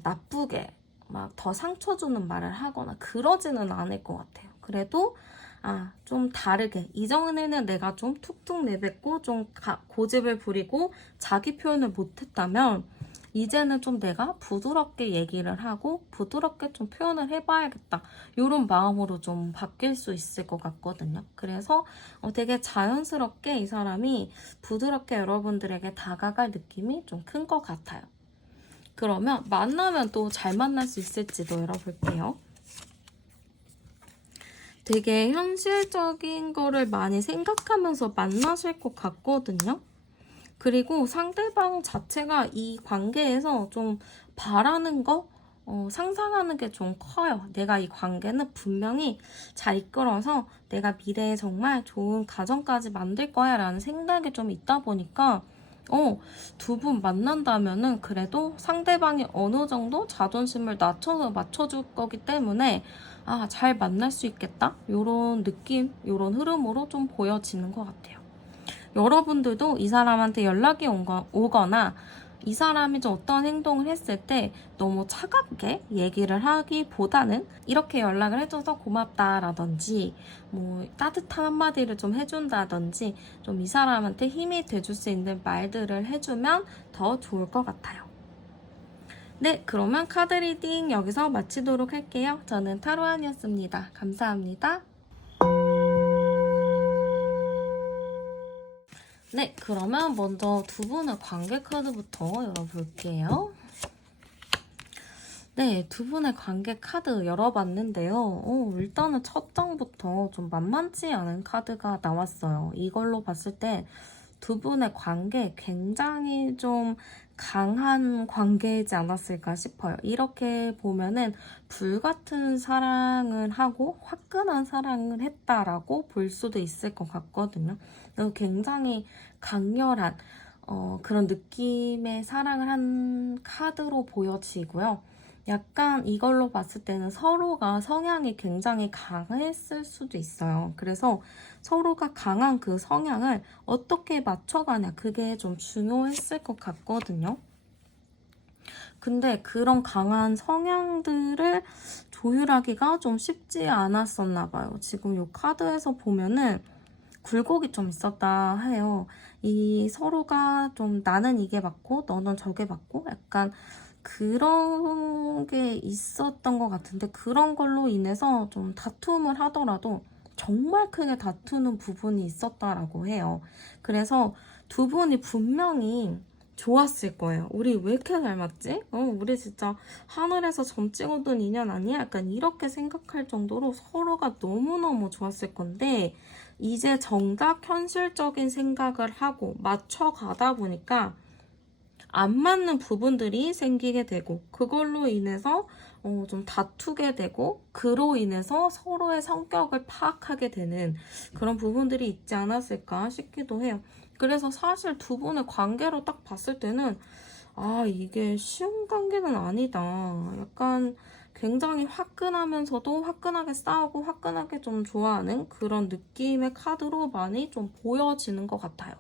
나쁘게 막 더 상처 주는 말을 하거나 그러지는 않을 것 같아요. 그래도 좀 다르게 이전에는 내가 좀 툭툭 내뱉고 좀 고집을 부리고 자기 표현을 못했다면 이제는 좀 내가 부드럽게 얘기를 하고 부드럽게 좀 표현을 해봐야겠다. 이런 마음으로 좀 바뀔 수 있을 것 같거든요. 그래서 되게 자연스럽게 이 사람이 부드럽게 여러분들에게 다가갈 느낌이 좀 큰 것 같아요. 그러면 만나면 또 잘 만날 수 있을지도 열어볼게요. 되게 현실적인 거를 많이 생각하면서 만나실 것 같거든요. 그리고 상대방 자체가 이 관계에서 좀 바라는 거, 상상하는 게 좀 커요. 내가 이 관계는 분명히 잘 이끌어서 내가 미래에 정말 좋은 가정까지 만들 거야 라는 생각이 좀 있다 보니까 두 분 만난다면은 그래도 상대방이 어느 정도 자존심을 낮춰서 맞춰줄 거기 때문에 잘 만날 수 있겠다? 요런 느낌, 요런 흐름으로 좀 보여지는 것 같아요. 여러분들도 이 사람한테 연락이 오거나 이 사람이 좀 어떤 행동을 했을 때 너무 차갑게 얘기를 하기보다는 이렇게 연락을 해줘서 고맙다라든지 뭐 따뜻한 한마디를 좀 해준다든지 좀 이 사람한테 힘이 돼줄 수 있는 말들을 해주면 더 좋을 것 같아요. 네, 그러면 카드 리딩 여기서 마치도록 할게요. 저는 타로안이었습니다. 감사합니다. 네, 그러면 먼저 두 분의 관계 카드부터 열어볼게요. 네, 두 분의 관계 카드 열어봤는데요. 일단은 첫 장부터 좀 만만치 않은 카드가 나왔어요. 이걸로 봤을 때 두 분의 관계 굉장히 좀 강한 관계이지 않았을까 싶어요. 이렇게 보면은 불같은 사랑을 하고 화끈한 사랑을 했다라고 볼 수도 있을 것 같거든요. 굉장히 강렬한 그런 느낌의 사랑을 한 카드로 보여지고요. 약간 이걸로 봤을 때는 서로가 성향이 굉장히 강했을 수도 있어요. 그래서 서로가 강한 그 성향을 어떻게 맞춰가냐, 그게 좀 중요했을 것 같거든요. 근데 그런 강한 성향들을 조율하기가 좀 쉽지 않았었나 봐요. 지금 이 카드에서 보면은 굴곡이 좀 있었다 해요. 이 서로가 좀 나는 이게 맞고 너는 저게 맞고 약간 그런 게 있었던 것 같은데, 그런 걸로 인해서 좀 다툼을 하더라도 정말 크게 다투는 부분이 있었다라고 해요. 그래서 두 분이 분명히 좋았을 거예요. 우리 왜 이렇게 잘 맞지? 우리 진짜 하늘에서 점 찍어둔 인연 아니야? 약간 이렇게 생각할 정도로 서로가 너무너무 좋았을 건데, 이제 정작 현실적인 생각을 하고 맞춰가다 보니까 안 맞는 부분들이 생기게 되고, 그걸로 인해서 좀 다투게 되고, 그로 인해서 서로의 성격을 파악하게 되는 그런 부분들이 있지 않았을까 싶기도 해요. 그래서 사실 두 분의 관계로 딱 봤을 때는 이게 쉬운 관계는 아니다. 약간 굉장히 화끈하면서도 화끈하게 싸우고 화끈하게 좀 좋아하는 그런 느낌의 카드로 많이 좀 보여지는 것 같아요.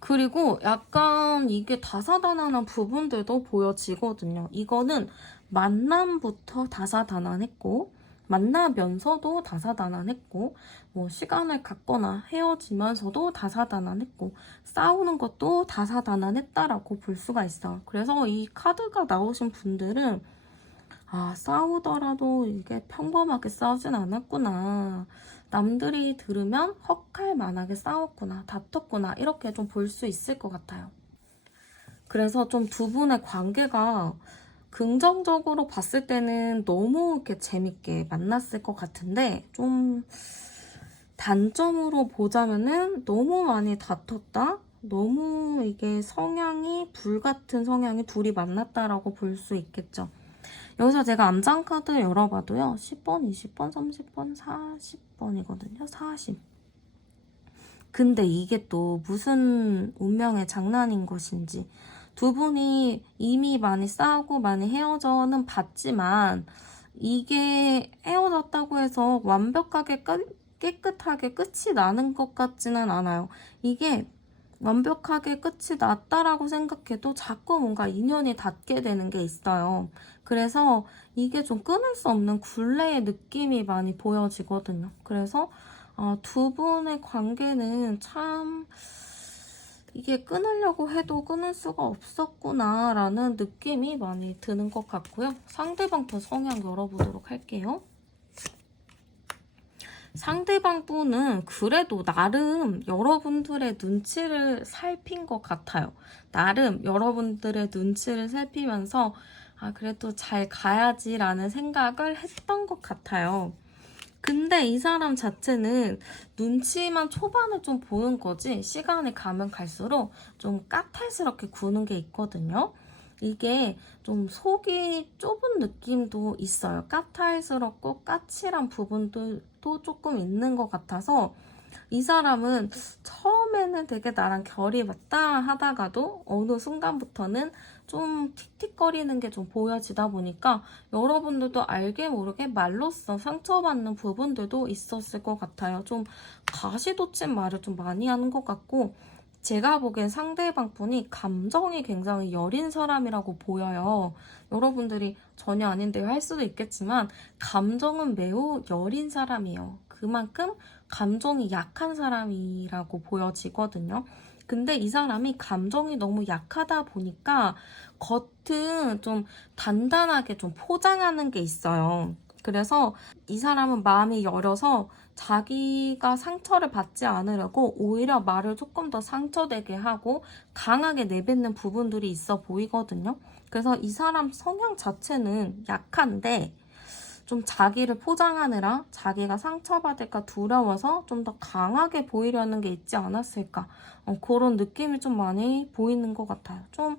그리고 약간 이게 다사다난한 부분들도 보여지거든요. 이거는 만남부터 다사다난했고, 만나면서도 다사다난했고, 뭐 시간을 갖거나 헤어지면서도 다사다난했고, 싸우는 것도 다사다난했다라고 볼 수가 있어요. 그래서 이 카드가 나오신 분들은 싸우더라도 이게 평범하게 싸우진 않았구나, 남들이 들으면 헉할 만하게 싸웠구나, 다퉜구나, 이렇게 좀 볼 수 있을 것 같아요. 그래서 좀 두 분의 관계가 긍정적으로 봤을 때는 너무 이렇게 재밌게 만났을 것 같은데, 좀 단점으로 보자면은 너무 많이 다퉜다? 너무 이게 성향이 불같은 성향이 둘이 만났다라고 볼 수 있겠죠. 여기서 제가 암장카드 열어봐도요. 10번, 20번, 30번, 40번이거든요. 40. 근데 이게 또 무슨 운명의 장난인 것인지, 두 분이 이미 많이 싸우고 많이 헤어져는 봤지만 이게 헤어졌다고 해서 완벽하게 깨끗하게 끝이 나는 것 같지는 않아요. 이게 완벽하게 끝이 났다라고 생각해도 자꾸 뭔가 인연이 닿게 되는 게 있어요. 그래서 이게 좀 끊을 수 없는 굴레의 느낌이 많이 보여지거든요. 그래서 두 분의 관계는 참 이게 끊으려고 해도 끊을 수가 없었구나 라는 느낌이 많이 드는 것 같고요. 상대방 분 성향 열어보도록 할게요. 상대방 분은 그래도 나름 여러분들의 눈치를 살핀 것 같아요. 나름 여러분들의 눈치를 살피면서 그래도 잘 가야지라는 생각을 했던 것 같아요. 근데 이 사람 자체는 눈치만 초반에 좀 보는 거지, 시간이 가면 갈수록 좀 까탈스럽게 구는 게 있거든요. 이게 좀 속이 좁은 느낌도 있어요. 까탈스럽고 까칠한 부분도 조금 있는 것 같아서, 이 사람은 처음에는 되게 나랑 결이 맞다 하다가도 어느 순간부터는 좀 틱틱거리는 게 좀 보여지다 보니까 여러분들도 알게 모르게 말로써 상처받는 부분들도 있었을 것 같아요. 좀 가시돋친 말을 좀 많이 하는 것 같고, 제가 보기엔 상대방 분이 감정이 굉장히 여린 사람이라고 보여요. 여러분들이 전혀 아닌데요 할 수도 있겠지만 감정은 매우 여린 사람이에요. 그만큼 감정이 약한 사람이라고 보여지거든요. 근데 이 사람이 감정이 너무 약하다 보니까 겉은 좀 단단하게 좀 포장하는 게 있어요. 그래서 이 사람은 마음이 여려서 자기가 상처를 받지 않으려고 오히려 말을 조금 더 상처되게 하고 강하게 내뱉는 부분들이 있어 보이거든요. 그래서 이 사람 성향 자체는 약한데 좀 자기를 포장하느라 자기가 상처받을까 두려워서 좀 더 강하게 보이려는 게 있지 않았을까. 그런 느낌이 좀 많이 보이는 것 같아요. 좀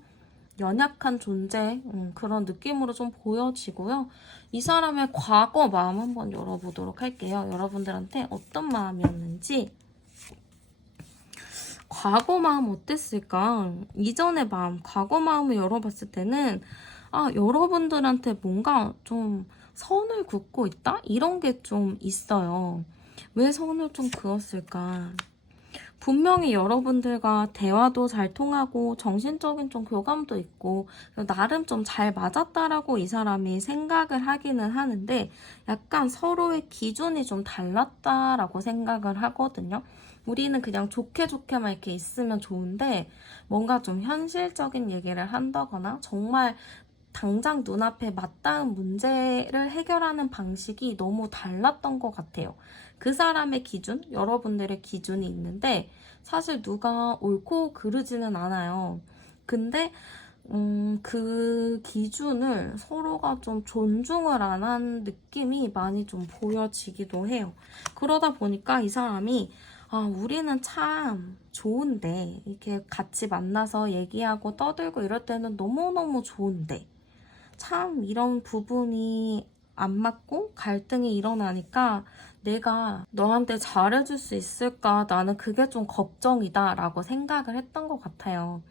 연약한 존재, 그런 느낌으로 좀 보여지고요. 이 사람의 과거 마음 한번 열어보도록 할게요. 여러분들한테 어떤 마음이었는지. 과거 마음 어땠을까? 이전의 마음, 과거 마음을 열어봤을 때는 여러분들한테 뭔가 좀 선을 긋고 있다? 이런 게 좀 있어요. 왜 선을 좀 그었을까? 분명히 여러분들과 대화도 잘 통하고 정신적인 좀 교감도 있고 나름 좀 잘 맞았다라고 이 사람이 생각을 하기는 하는데 약간 서로의 기준이 좀 달랐다라고 생각을 하거든요. 우리는 그냥 좋게 좋게만 이렇게 있으면 좋은데 뭔가 좀 현실적인 얘기를 한다거나 정말 당장 눈앞에 맞닿은 문제를 해결하는 방식이 너무 달랐던 것 같아요. 그 사람의 기준, 여러분들의 기준이 있는데 사실 누가 옳고 그르지는 않아요. 근데 그 기준을 서로가 좀 존중을 안 한 느낌이 많이 좀 보여지기도 해요. 그러다 보니까 이 사람이 우리는 참 좋은데 이렇게 같이 만나서 얘기하고 떠들고 이럴 때는 너무너무 좋은데 참 이런 부분이 안 맞고 갈등이 일어나니까 내가 너한테 잘해줄 수 있을까? 나는 그게 좀 걱정이다 라고 생각을 했던 것 같아요.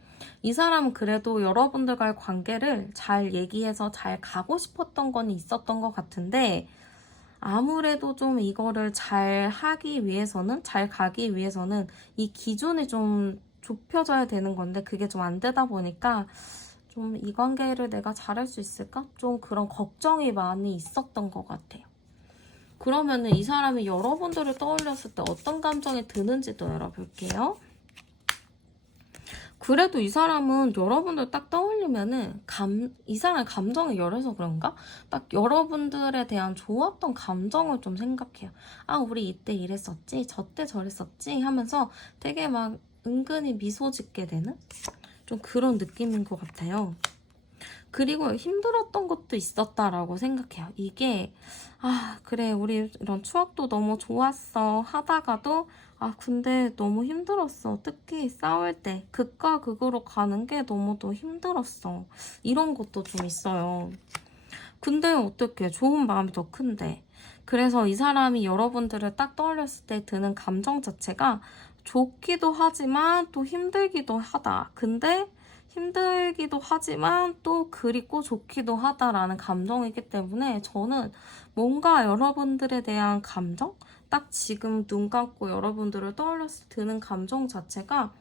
이 사람은 그래도 여러분들과의 관계를 잘 얘기해서 잘 가고 싶었던 건 있었던 것 같은데 아무래도 좀 이거를 잘 하기 위해서는, 잘 가기 위해서는 이 기준이 좀 좁혀져야 되는 건데 그게 좀 안 되다 보니까 좀 이 관계를 내가 잘할 수 있을까? 좀 그런 걱정이 많이 있었던 것 같아요. 그러면은 이 사람이 여러분들을 떠올렸을 때 어떤 감정이 드는지도 열어볼게요. 그래도 이 사람은 여러분들 딱 떠올리면은 이 사람의 감정이 열해서 그런가? 딱 여러분들에 대한 좋았던 감정을 좀 생각해요. 우리 이때 이랬었지, 저때 저랬었지 하면서 되게 막 은근히 미소 짓게 되는 좀 그런 느낌인 것 같아요. 그리고 힘들었던 것도 있었다라고 생각해요. 이게 그래 우리 이런 추억도 너무 좋았어 하다가도 근데 너무 힘들었어. 특히 싸울 때 극과 극으로 가는 게 너무도 힘들었어. 이런 것도 좀 있어요. 근데 어떻게 좋은 마음이 더 큰데 그래서 이 사람이 여러분들을 딱 떠올렸을 때 드는 감정 자체가 좋기도 하지만 또 힘들기도 하다. 근데 힘들기도 하지만 또 그립고 좋기도 하다라는 감정이기 때문에 저는 뭔가 여러분들에 대한 감정? 딱 지금 눈 감고 여러분들을 떠올렸을 때 드는 감정 자체가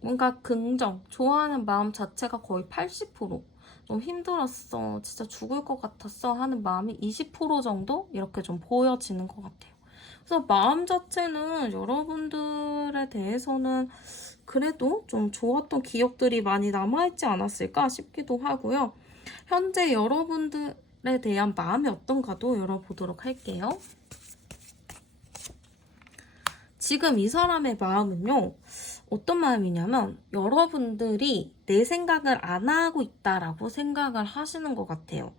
뭔가 긍정, 좋아하는 마음 자체가 거의 80%, 좀 힘들었어, 진짜 죽을 것 같았어 하는 마음이 20% 정도 이렇게 좀 보여지는 것 같아요. 그래서 마음 자체는 여러분들에 대해서는 그래도 좀 좋았던 기억들이 많이 남아있지 않았을까 싶기도 하고요. 현재 여러분들에 대한 마음이 어떤가도 열어보도록 할게요. 지금 이 사람의 마음은요. 어떤 마음이냐면 여러분들이 내 생각을 안 하고 있다라고 생각을 하시는 것 같아요.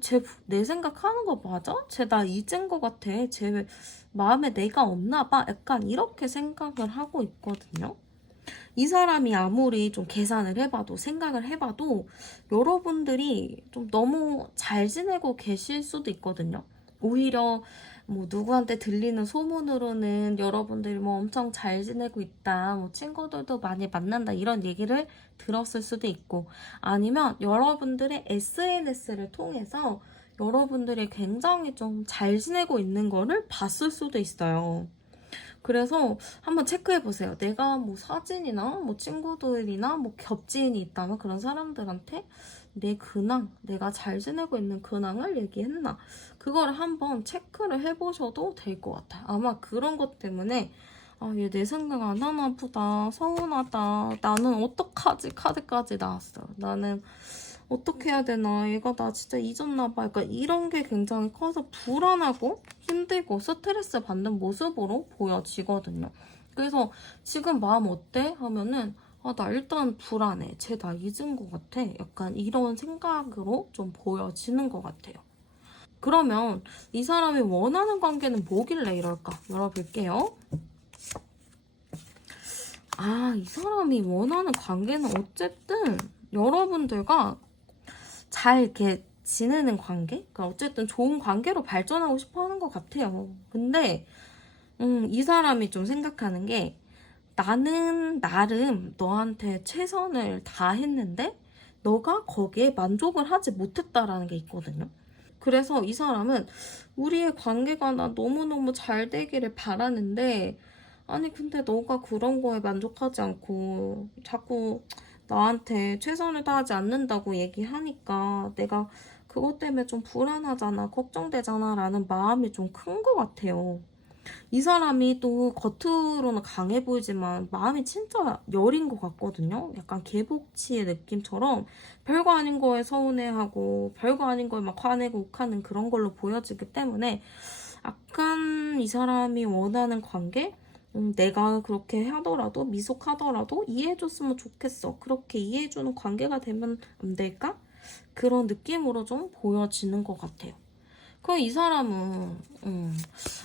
쟤 내 생각하는 거 맞아? 쟤 나 잊은 것 같아. 쟤 마음에 내가 없나 봐. 약간 이렇게 생각을 하고 있거든요. 이 사람이 아무리 좀 계산을 해봐도 생각을 해봐도 여러분들이 좀 너무 잘 지내고 계실 수도 있거든요. 오히려 뭐 누구한테 들리는 소문으로는 여러분들이 뭐 엄청 잘 지내고 있다, 뭐 친구들도 많이 만난다 이런 얘기를 들었을 수도 있고 아니면 여러분들의 SNS를 통해서 여러분들이 굉장히 좀 잘 지내고 있는 거를 봤을 수도 있어요. 그래서 한번 체크해보세요. 내가 뭐 사진이나 뭐 친구들이나 뭐 겹지인이 있다면 그런 사람들한테 내 근황, 내가 잘 지내고 있는 근황을 얘기했나 그걸 한번 체크를 해보셔도 될 것 같아요. 아마 그런 것 때문에 얘 내 생각 안 하나 보다, 서운하다, 나는 어떡하지 카드까지 나왔어요. 나는 어떻게 해야 되나? 얘가 나 진짜 잊었나 봐. 그러니까 이런 게 굉장히 커서 불안하고 힘들고 스트레스 받는 모습으로 보여지거든요. 그래서 지금 마음 어때? 하면은 나 일단 불안해. 쟤 나 잊은 것 같아. 약간 이런 생각으로 좀 보여지는 것 같아요. 그러면 이 사람이 원하는 관계는 뭐길래 이럴까? 열어볼게요. 이 사람이 원하는 관계는 어쨌든 여러분들과 잘 이렇게 지내는 관계? 그러니까 어쨌든 좋은 관계로 발전하고 싶어 하는 것 같아요. 근데, 이 사람이 좀 생각하는 게 나는 나름 너한테 최선을 다했는데 너가 거기에 만족을 하지 못했다라는 게 있거든요. 그래서 이 사람은 우리의 관계가 나 너무너무 잘 되기를 바라는데 아니 근데 너가 그런 거에 만족하지 않고 자꾸 나한테 최선을 다하지 않는다고 얘기하니까 내가 그것 때문에 좀 불안하잖아, 걱정되잖아 라는 마음이 좀 큰 것 같아요. 이 사람이 또 겉으로는 강해 보이지만 마음이 진짜 여린 것 같거든요. 약간 개복치의 느낌처럼 별거 아닌 거에 서운해하고 별거 아닌 거에 막 화내고 욱하는 그런 걸로 보여지기 때문에 약간 이 사람이 원하는 관계? 내가 그렇게 하더라도 미속하더라도 이해해줬으면 좋겠어. 그렇게 이해해주는 관계가 되면 안 될까? 그런 느낌으로 좀 보여지는 것 같아요. 그럼 이 사람은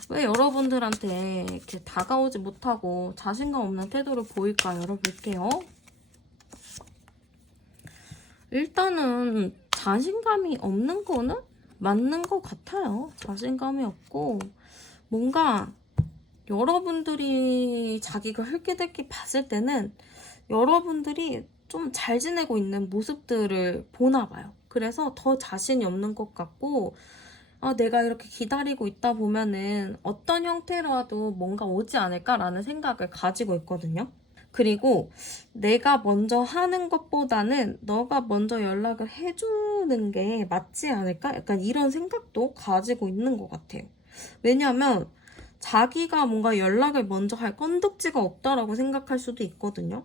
왜 여러분들한테 이렇게 다가오지 못하고 자신감 없는 태도를 보일까 열어볼게요. 일단은 자신감이 없는 거는 맞는 것 같아요. 자신감이 없고 뭔가 여러분들이 자기가 흘끼들끼 봤을 때는 여러분들이 좀 잘 지내고 있는 모습들을 보나 봐요. 그래서 더 자신이 없는 것 같고 내가 이렇게 기다리고 있다 보면은 어떤 형태로라도 뭔가 오지 않을까라는 생각을 가지고 있거든요. 그리고 내가 먼저 하는 것보다는 너가 먼저 연락을 해주는 게 맞지 않을까? 약간 이런 생각도 가지고 있는 것 같아요. 왜냐하면 자기가 뭔가 연락을 먼저 할 건덕지가 없다라고 생각할 수도 있거든요.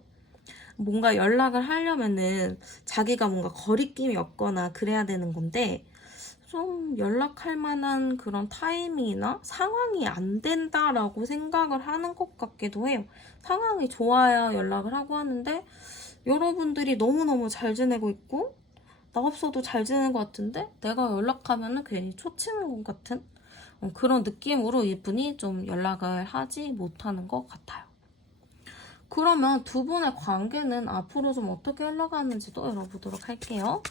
뭔가 연락을 하려면은 자기가 뭔가 거리낌이 없거나 그래야 되는 건데 좀 연락할 만한 그런 타이밍이나 상황이 안 된다라고 생각을 하는 것 같기도 해요. 상황이 좋아야 연락을 하고 하는데 여러분들이 너무너무 잘 지내고 있고 나 없어도 잘 지내는 것 같은데 내가 연락하면은 괜히 초치는 것 같은 그런 느낌으로 이분이 좀 연락을 하지 못하는 것 같아요. 그러면 두 분의 관계는 앞으로 좀 어떻게 흘러가는지도 열어보도록 할게요.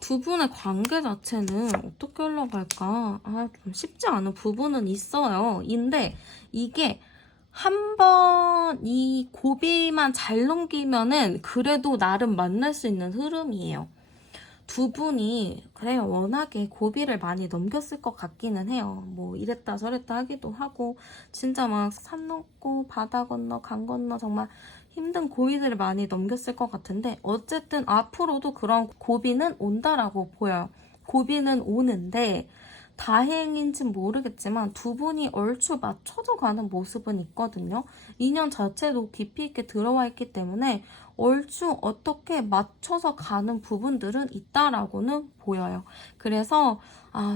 두 분의 관계 자체는 어떻게 흘러갈까? 좀 쉽지 않은 부분은 있어요. 근데 이게 한 번 이 고비만 잘 넘기면은 그래도 나름 만날 수 있는 흐름이에요. 두 분이 그래요. 워낙에 고비를 많이 넘겼을 것 같기는 해요. 뭐 이랬다 저랬다 하기도 하고 진짜 막 산 넘고 바다 건너 강 건너 정말 힘든 고비들을 많이 넘겼을 것 같은데 어쨌든 앞으로도 그런 고비는 온다라고 보여요. 고비는 오는데 다행인진 모르겠지만 두 분이 얼추 맞춰져 가는 모습은 있거든요. 인연 자체도 깊이 있게 들어와 있기 때문에 얼추 어떻게 맞춰서 가는 부분들은 있다라고는 보여요. 그래서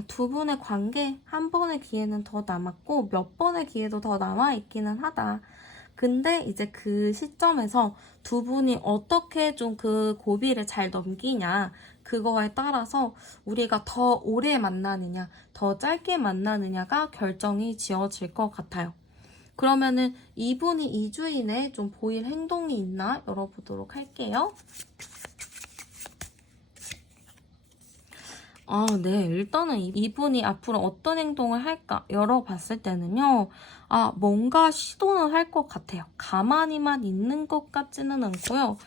두 분의 관계 한 번의 기회는 더 남았고 몇 번의 기회도 더 남아있기는 하다. 근데 이제 그 시점에서 두 분이 어떻게 좀 그 고비를 잘 넘기냐 그거에 따라서 우리가 더 오래 만나느냐 더 짧게 만나느냐가 결정이 지어질 것 같아요. 그러면은 이분이 2주 이내에 좀 보일 행동이 있나 열어보도록 할게요. 네. 일단은 이분이 앞으로 어떤 행동을 할까 열어봤을 때는요. 뭔가 시도는 할 것 같아요. 가만히만 있는 것 같지는 않고요.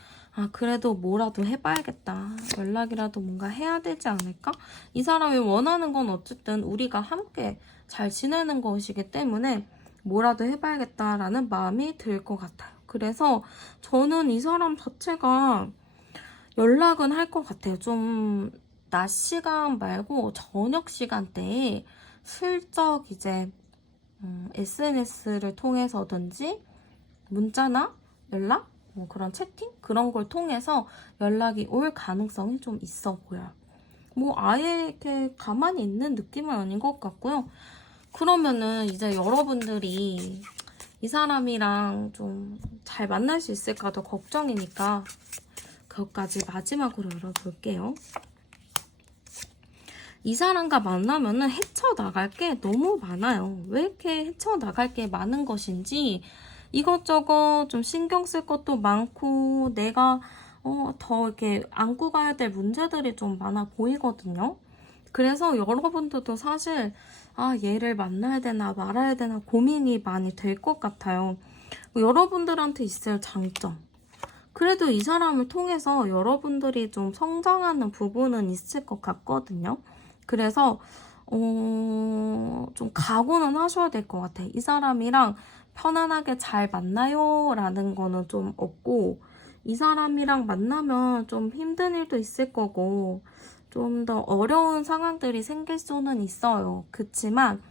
그래도 뭐라도 해봐야겠다. 연락이라도 뭔가 해야 되지 않을까? 이 사람이 원하는 건 어쨌든 우리가 함께 잘 지내는 것이기 때문에 뭐라도 해봐야겠다라는 마음이 들 것 같아요. 그래서 저는 이 사람 자체가 연락은 할 것 같아요. 좀 낮 시간 말고 저녁 시간대에 슬쩍 이제 SNS를 통해서든지 문자나 연락 그런 채팅? 그런 걸 통해서 연락이 올 가능성이 좀 있어 보여요. 뭐 아예 이렇게 가만히 있는 느낌은 아닌 것 같고요. 그러면은 이제 여러분들이 이 사람이랑 좀 잘 만날 수 있을까도 걱정이니까 그것까지 마지막으로 열어볼게요. 이 사람과 만나면은 헤쳐나갈 게 너무 많아요. 왜 이렇게 헤쳐나갈 게 많은 것인지 이것저것 좀 신경 쓸 것도 많고 내가 더 이렇게 안고 가야 될 문제들이 좀 많아 보이거든요. 그래서 여러분들도 사실 얘를 만나야 되나 말아야 되나 고민이 많이 될 것 같아요. 여러분들한테 있을 장점. 그래도 이 사람을 통해서 여러분들이 좀 성장하는 부분은 있을 것 같거든요. 그래서 좀 각오는 하셔야 될 것 같아. 이 사람이랑 편안하게 잘 만나요 라는 거는 좀 없고 이 사람이랑 만나면 좀 힘든 일도 있을 거고 좀 더 어려운 상황들이 생길 수는 있어요. 그치만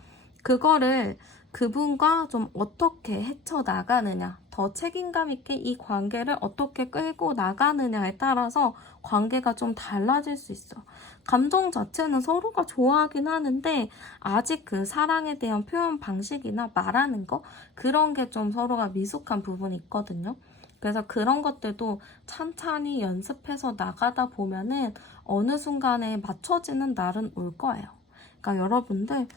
그거를 그분과 좀 어떻게 헤쳐나가느냐, 더 책임감 있게 이 관계를 어떻게 끌고 나가느냐에 따라서 관계가 좀 달라질 수 있어. 감정 자체는 서로가 좋아하긴 하는데 아직 그 사랑에 대한 표현 방식이나 말하는 거 그런 게 좀 서로가 미숙한 부분이 있거든요. 그래서 그런 것들도 찬찬히 연습해서 나가다 보면은 어느 순간에 맞춰지는 날은 올 거예요. 그러니까 여러분들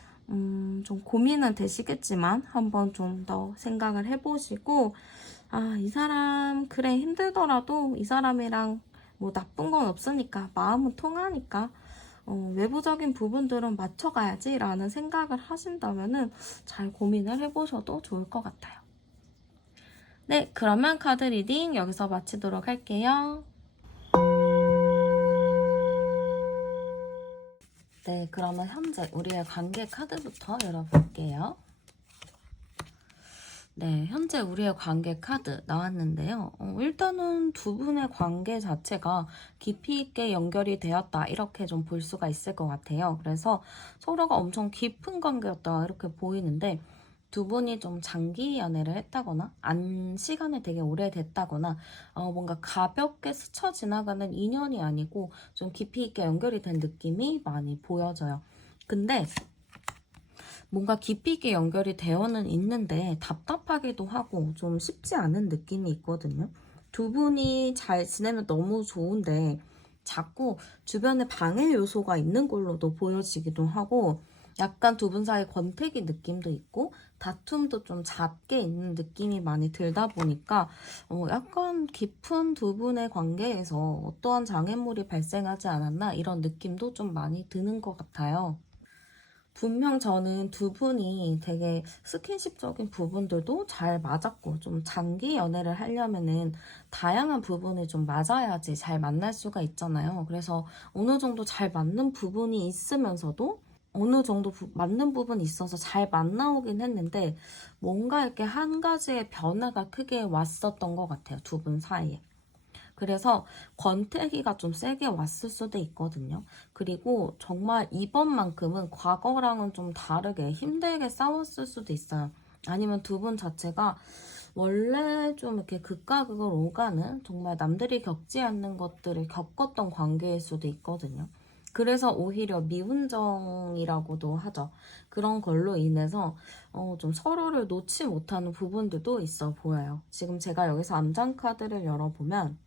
좀 고민은 되시겠지만 한번 좀 더 생각을 해보시고 이 사람 그래 힘들더라도 이 사람이랑 뭐 나쁜 건 없으니까 마음은 통하니까 외부적인 부분들은 맞춰가야지 라는 생각을 하신다면은 잘 고민을 해보셔도 좋을 것 같아요. 네, 그러면 카드 리딩 여기서 마치도록 할게요. 네, 그러면 현재 우리의 관계 카드부터 열어볼게요. 네, 현재 우리의 관계 카드 나왔는데요. 일단은 두 분의 관계 자체가 깊이 있게 연결이 되었다 이렇게 좀 볼 수가 있을 것 같아요. 그래서 서로가 엄청 깊은 관계였다 이렇게 보이는데 두 분이 좀 장기 연애를 했다거나 시간이 되게 오래됐다거나 뭔가 가볍게 스쳐 지나가는 인연이 아니고 좀 깊이 있게 연결이 된 느낌이 많이 보여져요. 근데 뭔가 깊이 있게 연결이 되어는 있는데 답답하기도 하고 좀 쉽지 않은 느낌이 있거든요. 두 분이 잘 지내면 너무 좋은데 자꾸 주변에 방해 요소가 있는 걸로도 보여지기도 하고 약간 두 분 사이 권태기 느낌도 있고 다툼도 좀 잦게 있는 느낌이 많이 들다 보니까 약간 깊은 두 분의 관계에서 어떠한 장애물이 발생하지 않았나 이런 느낌도 좀 많이 드는 것 같아요. 분명 저는 두 분이 되게 스킨십적인 부분들도 잘 맞았고 좀 장기 연애를 하려면은 다양한 부분이 좀 맞아야지 잘 만날 수가 있잖아요. 그래서 어느 정도 잘 맞는 부분이 있으면서도 어느 정도 맞는 부분이 있어서 잘 만나오긴 했는데 뭔가 이렇게 한 가지의 변화가 크게 왔었던 것 같아요. 두 분 사이에. 그래서 권태기가 좀 세게 왔을 수도 있거든요. 그리고 정말 이번만큼은 과거랑은 좀 다르게 힘들게 싸웠을 수도 있어요. 아니면 두 분 자체가 원래 좀 이렇게 극과 극을 오가는 정말 남들이 겪지 않는 것들을 겪었던 관계일 수도 있거든요. 그래서 오히려 미운정이라고도 하죠. 그런 걸로 인해서 좀 서로를 놓지 못하는 부분들도 있어 보여요. 지금 제가 여기서 암장 카드를 열어보면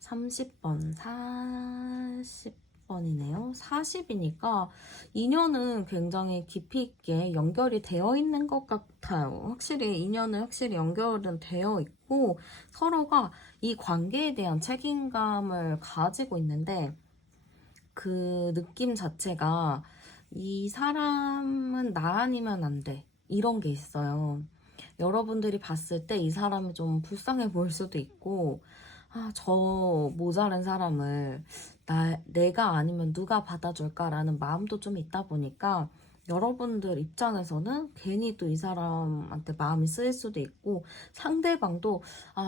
30번, 40번이네요. 40이니까 인연은 굉장히 깊이 있게 연결이 되어 있는 것 같아요. 확실히 인연은 확실히 연결은 되어 있고 서로가 이 관계에 대한 책임감을 가지고 있는데 그 느낌 자체가 이 사람은 나 아니면 안 돼. 이런 게 있어요. 여러분들이 봤을 때 이 사람이 좀 불쌍해 보일 수도 있고 저 모자란 사람을 내가 아니면 누가 받아줄까라는 마음도 좀 있다 보니까 여러분들 입장에서는 괜히 또 이 사람한테 마음이 쓰일 수도 있고 상대방도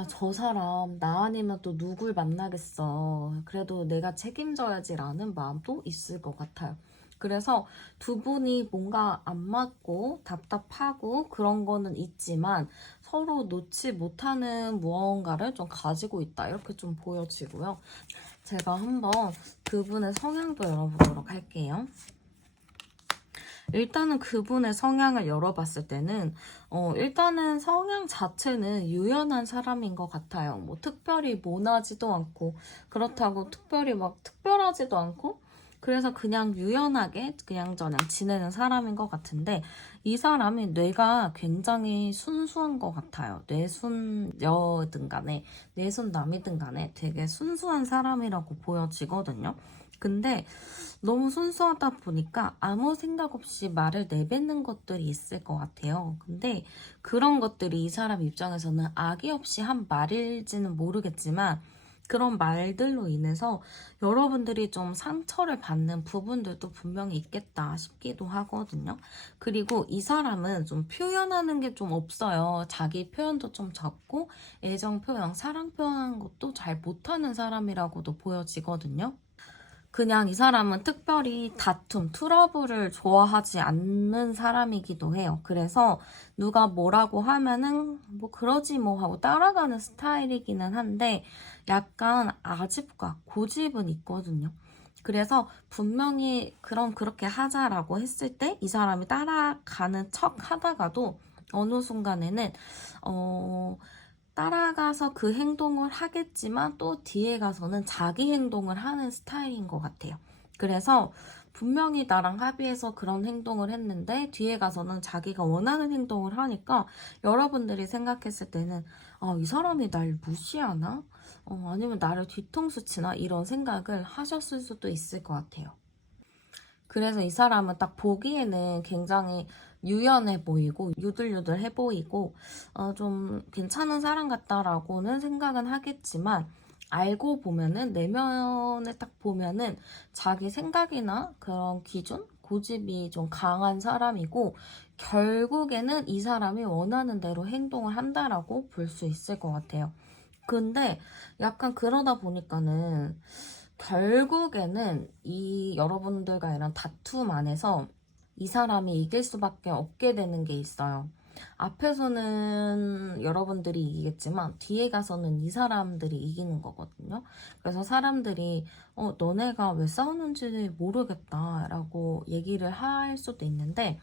저 사람 나 아니면 또 누굴 만나겠어. 그래도 내가 책임져야지라는 마음도 있을 것 같아요. 그래서 두 분이 뭔가 안 맞고 답답하고 그런 거는 있지만 서로 놓지 못하는 무언가를 좀 가지고 있다. 이렇게 좀 보여지고요. 제가 한번 그분의 성향도 열어보도록 할게요. 일단은 그분의 성향을 열어봤을 때는 일단은 성향 자체는 유연한 사람인 것 같아요. 뭐 특별히 모나지도 않고 그렇다고 특별히 막 특별하지도 않고 그래서 그냥 유연하게 그냥저냥 지내는 사람인 것 같은데 이 사람이 뇌가 굉장히 순수한 것 같아요. 뇌순여든 간에 뇌순남이든 간에 되게 순수한 사람이라고 보여지거든요. 근데 너무 순수하다 보니까 아무 생각 없이 말을 내뱉는 것들이 있을 것 같아요. 근데 그런 것들이 이 사람 입장에서는 악의 없이 한 말일지는 모르겠지만 그런 말들로 인해서 여러분들이 좀 상처를 받는 부분들도 분명히 있겠다 싶기도 하거든요. 그리고 이 사람은 좀 표현하는 게 좀 없어요. 자기 표현도 좀 적고 애정 표현, 사랑 표현하는 것도 잘 못하는 사람이라고도 보여지거든요. 그냥 이 사람은 특별히 다툼, 트러블을 좋아하지 않는 사람이기도 해요. 그래서 누가 뭐라고 하면은 뭐 그러지 뭐 하고 따라가는 스타일이기는 한데 약간 아집과 고집은 있거든요. 그래서 분명히 그렇게 하자라고 했을 때 이 사람이 따라가는 척 하다가도 어느 순간에는 따라가서 그 행동을 하겠지만 또 뒤에 가서는 자기 행동을 하는 스타일인 것 같아요. 그래서 분명히 나랑 합의해서 그런 행동을 했는데 뒤에 가서는 자기가 원하는 행동을 하니까 여러분들이 생각했을 때는 이 사람이 날 무시하나? 아니면 나를 뒤통수 치나? 이런 생각을 하셨을 수도 있을 것 같아요. 그래서 이 사람은 딱 보기에는 굉장히 유연해 보이고 유들유들해 보이고 좀 괜찮은 사람 같다라고는 생각은 하겠지만 알고 보면은 내면에 딱 보면은 자기 생각이나 그런 기준, 고집이 좀 강한 사람이고 결국에는 이 사람이 원하는 대로 행동을 한다라고 볼 수 있을 것 같아요. 근데 약간 그러다 보니까는 결국에는 이 여러분들과 이런 다툼 안에서 이 사람이 이길 수밖에 없게 되는 게 있어요. 앞에서는 여러분들이 이기겠지만 뒤에 가서는 이 사람들이 이기는 거거든요. 그래서 사람들이 너네가 왜 싸우는지 모르겠다라고 얘기를 할 수도 있는데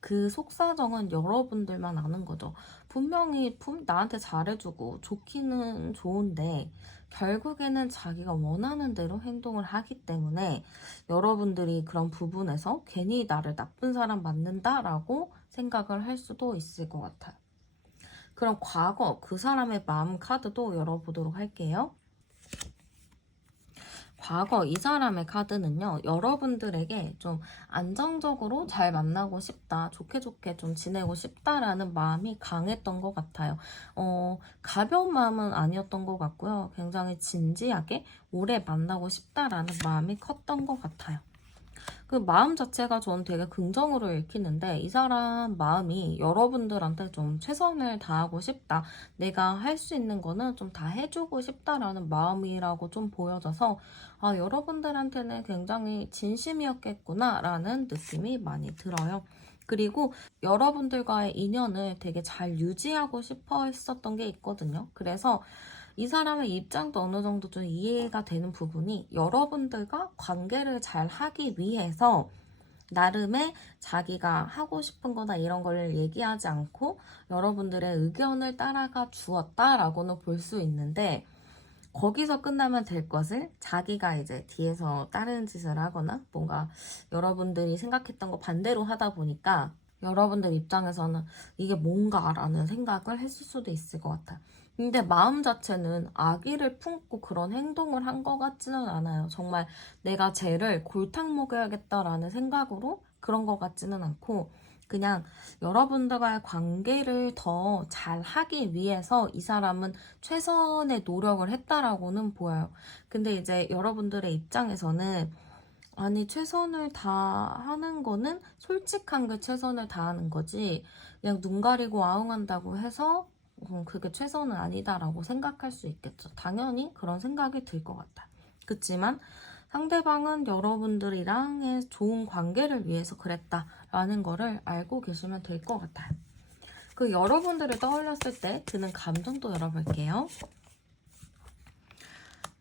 그 속사정은 여러분들만 아는 거죠. 분명히 나한테 잘해주고 좋기는 좋은데 결국에는 자기가 원하는 대로 행동을 하기 때문에 여러분들이 그런 부분에서 괜히 나를 나쁜 사람 만든다라고 생각을 할 수도 있을 것 같아요. 그럼 과거 그 사람의 마음 카드도 열어보도록 할게요. 과거 이 사람의 카드는요, 여러분들에게 좀 안정적으로 잘 만나고 싶다, 좋게 좋게 좀 지내고 싶다라는 마음이 강했던 것 같아요. 가벼운 마음은 아니었던 것 같고요. 굉장히 진지하게 오래 만나고 싶다라는 마음이 컸던 것 같아요. 그 마음 자체가 저는 되게 긍정으로 읽히는데 이 사람 마음이 여러분들한테 좀 최선을 다하고 싶다. 내가 할 수 있는 거는 좀 다 해주고 싶다라는 마음이라고 좀 보여져서 여러분들한테는 굉장히 진심이었겠구나라는 느낌이 많이 들어요. 그리고 여러분들과의 인연을 되게 잘 유지하고 싶어 했었던 게 있거든요. 그래서 이 사람의 입장도 어느 정도 좀 이해가 되는 부분이 여러분들과 관계를 잘 하기 위해서 나름의 자기가 하고 싶은 거나 이런 걸 얘기하지 않고 여러분들의 의견을 따라가 주었다라고는 볼 수 있는데 거기서 끝나면 될 것을 자기가 이제 뒤에서 다른 짓을 하거나 뭔가 여러분들이 생각했던 거 반대로 하다 보니까 여러분들 입장에서는 이게 뭔가라는 생각을 했을 수도 있을 것 같아요. 근데 마음 자체는 악의를 품고 그런 행동을 한 것 같지는 않아요. 정말 내가 쟤를 골탕 먹여야겠다라는 생각으로 그런 것 같지는 않고 그냥 여러분들과의 관계를 더 잘하기 위해서 이 사람은 최선의 노력을 했다라고는 보여요. 근데 이제 여러분들의 입장에서는 아니 최선을 다하는 거는 솔직한 게 최선을 다하는 거지 그냥 눈 가리고 아웅한다고 해서 그게 최선은 아니다라고 생각할 수 있겠죠. 당연히 그런 생각이 들 것 같아요. 그렇지만 상대방은 여러분들이랑의 좋은 관계를 위해서 그랬다라는 거를 알고 계시면 될 것 같아요. 그 여러분들을 떠올렸을 때 드는 감정도 열어볼게요.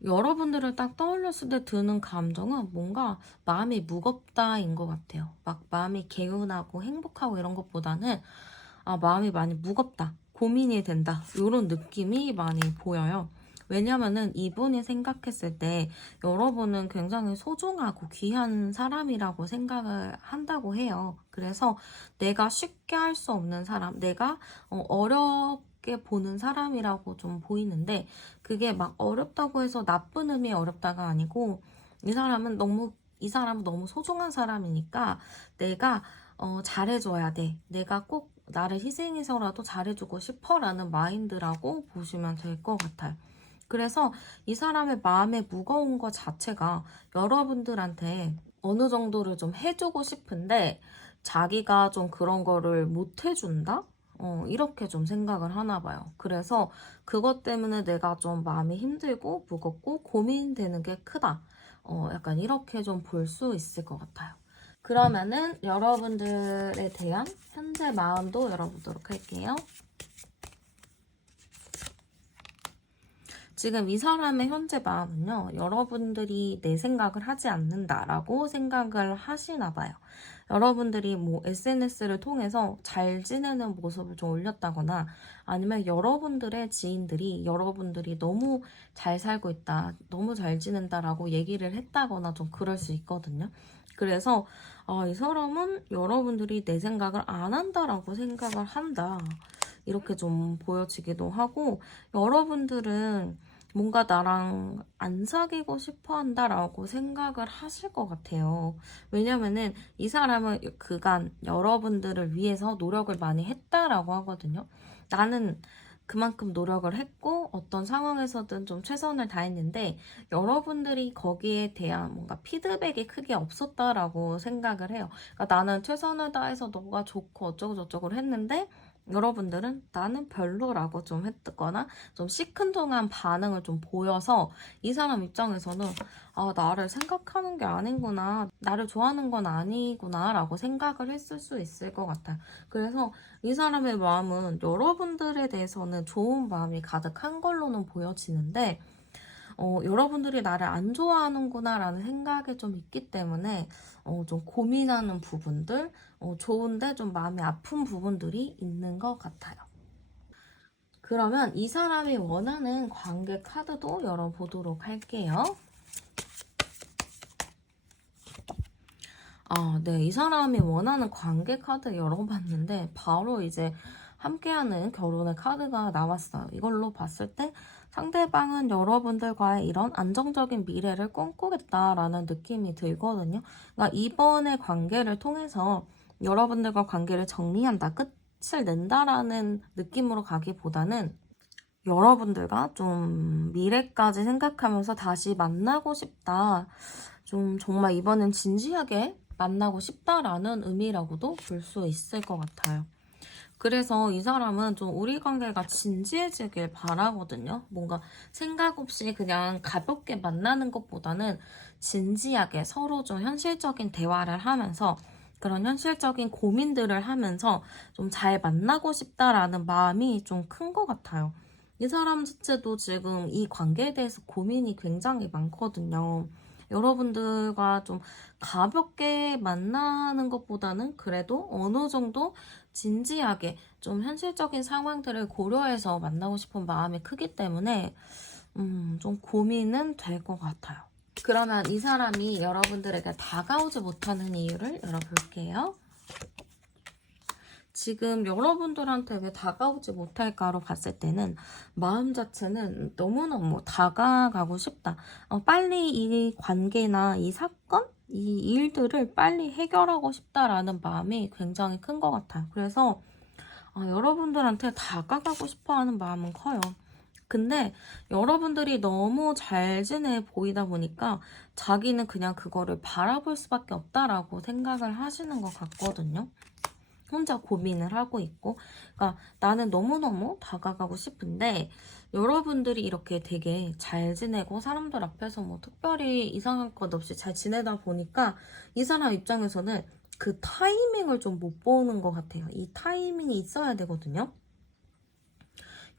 여러분들을 딱 떠올렸을 때 드는 감정은 뭔가 마음이 무겁다인 것 같아요. 막 마음이 개운하고 행복하고 이런 것보다는 마음이 많이 무겁다, 고민이 된다, 이런 느낌이 많이 보여요. 왜냐면은 이분이 생각했을 때 여러분은 굉장히 소중하고 귀한 사람이라고 생각을 한다고 해요. 그래서 내가 쉽게 할 수 없는 사람, 내가 어렵게 보는 사람이라고 좀 보이는데, 그게 막 어렵다고 해서 나쁜 의미의 어렵다가 아니고 이 사람은 너무 소중한 사람이니까 내가 잘해줘야 돼. 내가 꼭 나를 희생해서라도 잘해주고 싶어라는 마인드라고 보시면 될 것 같아요. 그래서 이 사람의 마음에 무거운 것 자체가 여러분들한테 어느 정도를 좀 해주고 싶은데 자기가 좀 그런 거를 못 해준다? 이렇게 좀 생각을 하나 봐요. 그래서 그것 때문에 내가 좀 마음이 힘들고 무겁고 고민되는 게 크다. 약간 이렇게 좀 볼 수 있을 것 같아요. 그러면은 여러분들에 대한 현재 마음도 열어보도록 할게요. 지금 이 사람의 현재 마음은요, 여러분들이 내 생각을 하지 않는다라고 생각을 하시나 봐요. 여러분들이 뭐 SNS를 통해서 잘 지내는 모습을 좀 올렸다거나 아니면 여러분들의 지인들이 여러분들이 너무 잘 살고 있다, 너무 잘 지낸다라고 얘기를 했다거나 좀 그럴 수 있거든요. 그래서 이 사람은 여러분들이 내 생각을 안 한다라고 생각을 한다. 이렇게 좀 보여지기도 하고, 여러분들은 뭔가 나랑 안 사귀고 싶어 한다라고 생각을 하실 것 같아요. 왜냐면은 이 사람은 그간 여러분들을 위해서 노력을 많이 했다라고 하거든요. 나는 그만큼 노력을 했고 어떤 상황에서든 좀 최선을 다했는데 여러분들이 거기에 대한 뭔가 피드백이 크게 없었다라고 생각을 해요. 그러니까 나는 최선을 다해서 너가 좋고 어쩌고 저쩌고 했는데 여러분들은 나는 별로라고 좀 했거나 좀 시큰둥한 반응을 좀 보여서 이 사람 입장에서는 나를 생각하는 게 아닌구나, 나를 좋아하는 건 아니구나 라고 생각을 했을 수 있을 것 같아요. 그래서 이 사람의 마음은 여러분들에 대해서는 좋은 마음이 가득한 걸로는 보여지는데 여러분들이 나를 안 좋아하는구나 라는 생각이 좀 있기 때문에 좀 고민하는 부분들, 좋은데 좀 마음이 아픈 부분들이 있는 것 같아요. 그러면 이 사람이 원하는 관계 카드도 열어보도록 할게요. 네. 이 사람이 원하는 관계 카드 열어봤는데 바로 이제 함께하는 결혼의 카드가 나왔어요. 이걸로 봤을 때 상대방은 여러분들과의 이런 안정적인 미래를 꿈꾸겠다라는 느낌이 들거든요. 그러니까 이번의 관계를 통해서 여러분들과 관계를 정리한다, 끝을 낸다라는 느낌으로 가기보다는 여러분들과 좀 미래까지 생각하면서 다시 만나고 싶다. 좀 정말 이번엔 진지하게 만나고 싶다라는 의미라고도 볼 수 있을 것 같아요. 그래서 이 사람은 좀 우리 관계가 진지해지길 바라거든요. 뭔가 생각 없이 그냥 가볍게 만나는 것보다는 진지하게 서로 좀 현실적인 대화를 하면서 그런 현실적인 고민들을 하면서 좀 잘 만나고 싶다라는 마음이 좀 큰 것 같아요. 이 사람 자체도 지금 이 관계에 대해서 고민이 굉장히 많거든요. 여러분들과 좀 가볍게 만나는 것보다는 그래도 어느 정도 진지하게 좀 현실적인 상황들을 고려해서 만나고 싶은 마음이 크기 때문에 좀 고민은 될 것 같아요. 그러면 이 사람이 여러분들에게 다가오지 못하는 이유를 열어볼게요. 지금 여러분들한테 왜 다가오지 못할까로 봤을 때는 마음 자체는 너무너무 다가가고 싶다. 빨리 이 관계나 이 사건, 이 일들을 빨리 해결하고 싶다라는 마음이 굉장히 큰 것 같아요. 그래서 여러분들한테 다가가고 싶어하는 마음은 커요. 근데 여러분들이 너무 잘 지내 보이다 보니까 자기는 그냥 그거를 바라볼 수밖에 없다라고 생각을 하시는 것 같거든요. 혼자 고민을 하고 있고, 그러니까 나는 너무너무 다가가고 싶은데 여러분들이 이렇게 되게 잘 지내고 사람들 앞에서 뭐 특별히 이상한 것 없이 잘 지내다 보니까 이 사람 입장에서는 그 타이밍을 좀 못 보는 것 같아요. 이 타이밍이 있어야 되거든요.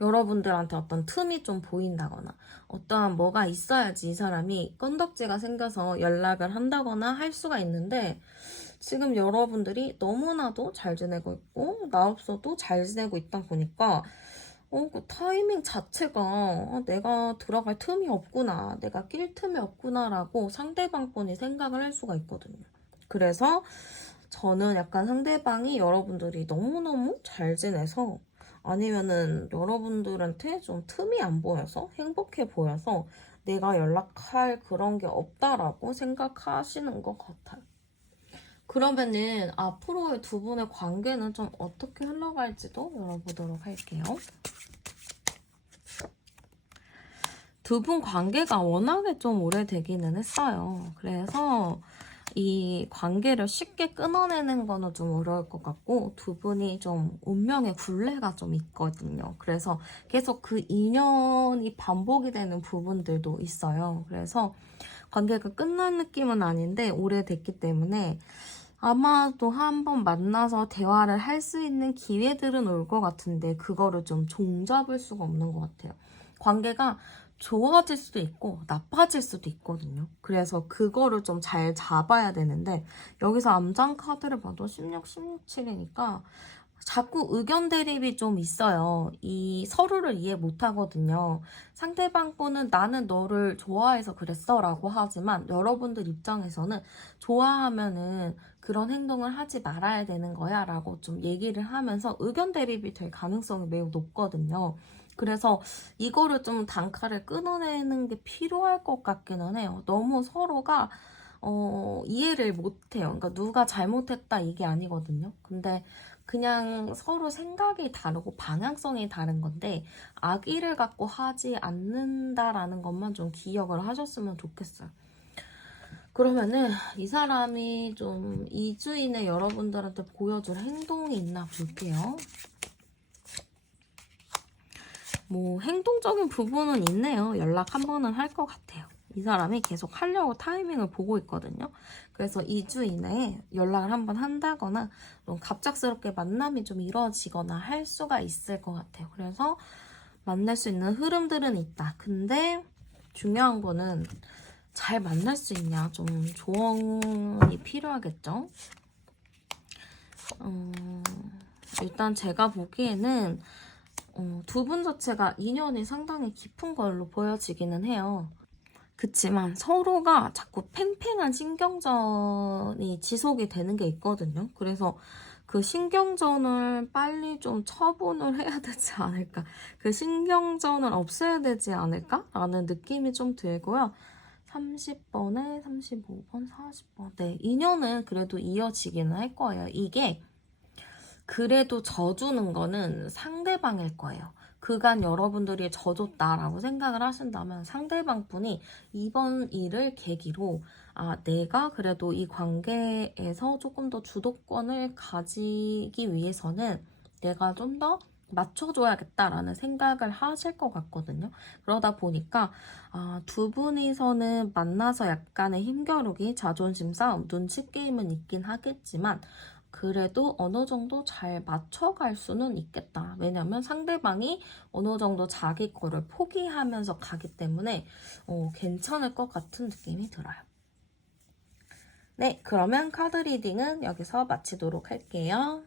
여러분들한테 어떤 틈이 좀 보인다거나 어떠한 뭐가 있어야지 이 사람이 건덕지가 생겨서 연락을 한다거나 할 수가 있는데, 지금 여러분들이 너무나도 잘 지내고 있고 나 없어도 잘 지내고 있다 보니까 그 타이밍 자체가 내가 들어갈 틈이 없구나, 내가 낄 틈이 없구나 라고 상대방 분이 생각을 할 수가 있거든요. 그래서 저는 약간 상대방이 여러분들이 너무너무 잘 지내서, 아니면은 여러분들한테 좀 틈이 안 보여서 행복해 보여서 내가 연락할 그런 게 없다라고 생각하시는 것 같아요. 그러면은 앞으로의 두 분의 관계는 좀 어떻게 흘러갈지도 열어보도록 할게요. 두 분 관계가 워낙에 좀 오래되기는 했어요. 그래서 이 관계를 쉽게 끊어내는 거는 좀 어려울 것 같고, 두 분이 좀 운명의 굴레가 좀 있거든요. 그래서 계속 그 인연이 반복이 되는 부분들도 있어요. 그래서 관계가 끝난 느낌은 아닌데 오래됐기 때문에 아마도 한번 만나서 대화를 할 수 있는 기회들은 올 것 같은데, 그거를 좀 종잡을 수가 없는 것 같아요. 관계가 좋아질 수도 있고 나빠질 수도 있거든요. 그래서 그거를 좀 잘 잡아야 되는데, 여기서 암장 카드를 봐도 16, 16, 7이니까 자꾸 의견 대립이 좀 있어요. 이 서로를 이해 못 하거든요. 상대방 거는 나는 너를 좋아해서 그랬어 라고 하지만, 여러분들 입장에서는 좋아하면은 그런 행동을 하지 말아야 되는 거야 라고 좀 얘기를 하면서 의견 대립이 될 가능성이 매우 높거든요. 그래서 이거를 좀 단칼을 끊어내는 게 필요할 것 같기는 해요. 너무 서로가 이해를 못해요. 그러니까 누가 잘못했다 이게 아니거든요. 근데 그냥 서로 생각이 다르고 방향성이 다른 건데, 악의를 갖고 하지 않는다라는 것만 좀 기억을 하셨으면 좋겠어요. 그러면은 이 사람이 좀 2주 이내 여러분들한테 보여줄 행동이 있나 볼게요. 뭐 행동적인 부분은 있네요. 연락 한 번은 할 것 같아요. 이 사람이 계속 하려고 타이밍을 보고 있거든요. 그래서 2주 이내에 연락을 한 번 한다거나 좀 갑작스럽게 만남이 좀 이루어지거나 할 수가 있을 것 같아요. 그래서 만날 수 있는 흐름들은 있다. 근데 중요한 거는 잘 만날 수 있냐, 좀 조언이 필요하겠죠. 일단 제가 보기에는 두 분 자체가 인연이 상당히 깊은 걸로 보여지기는 해요. 그치만 서로가 자꾸 팽팽한 신경전이 지속이 되는 게 있거든요. 그래서 그 신경전을 빨리 좀 처분을 해야 되지 않을까, 그 신경전을 없애야 되지 않을까 라는 느낌이 좀 들고요. 30번에 35번, 40번. 네, 인연은 그래도 이어지기는 할 거예요. 이게 그래도 져주는 거는 상대방일 거예요. 그간 여러분들이 져줬다라고 생각을 하신다면, 상대방 분이 이번 일을 계기로 내가 그래도 이 관계에서 조금 더 주도권을 가지기 위해서는 내가 좀 더 맞춰줘야겠다라는 생각을 하실 것 같거든요. 그러다 보니까 두 분이서는 만나서 약간의 힘겨루기, 자존심 싸움, 눈치 게임은 있긴 하겠지만 그래도 어느 정도 잘 맞춰갈 수는 있겠다. 왜냐면 상대방이 어느 정도 자기 거를 포기하면서 가기 때문에 괜찮을 것 같은 느낌이 들어요. 네, 그러면 카드 리딩은 여기서 마치도록 할게요.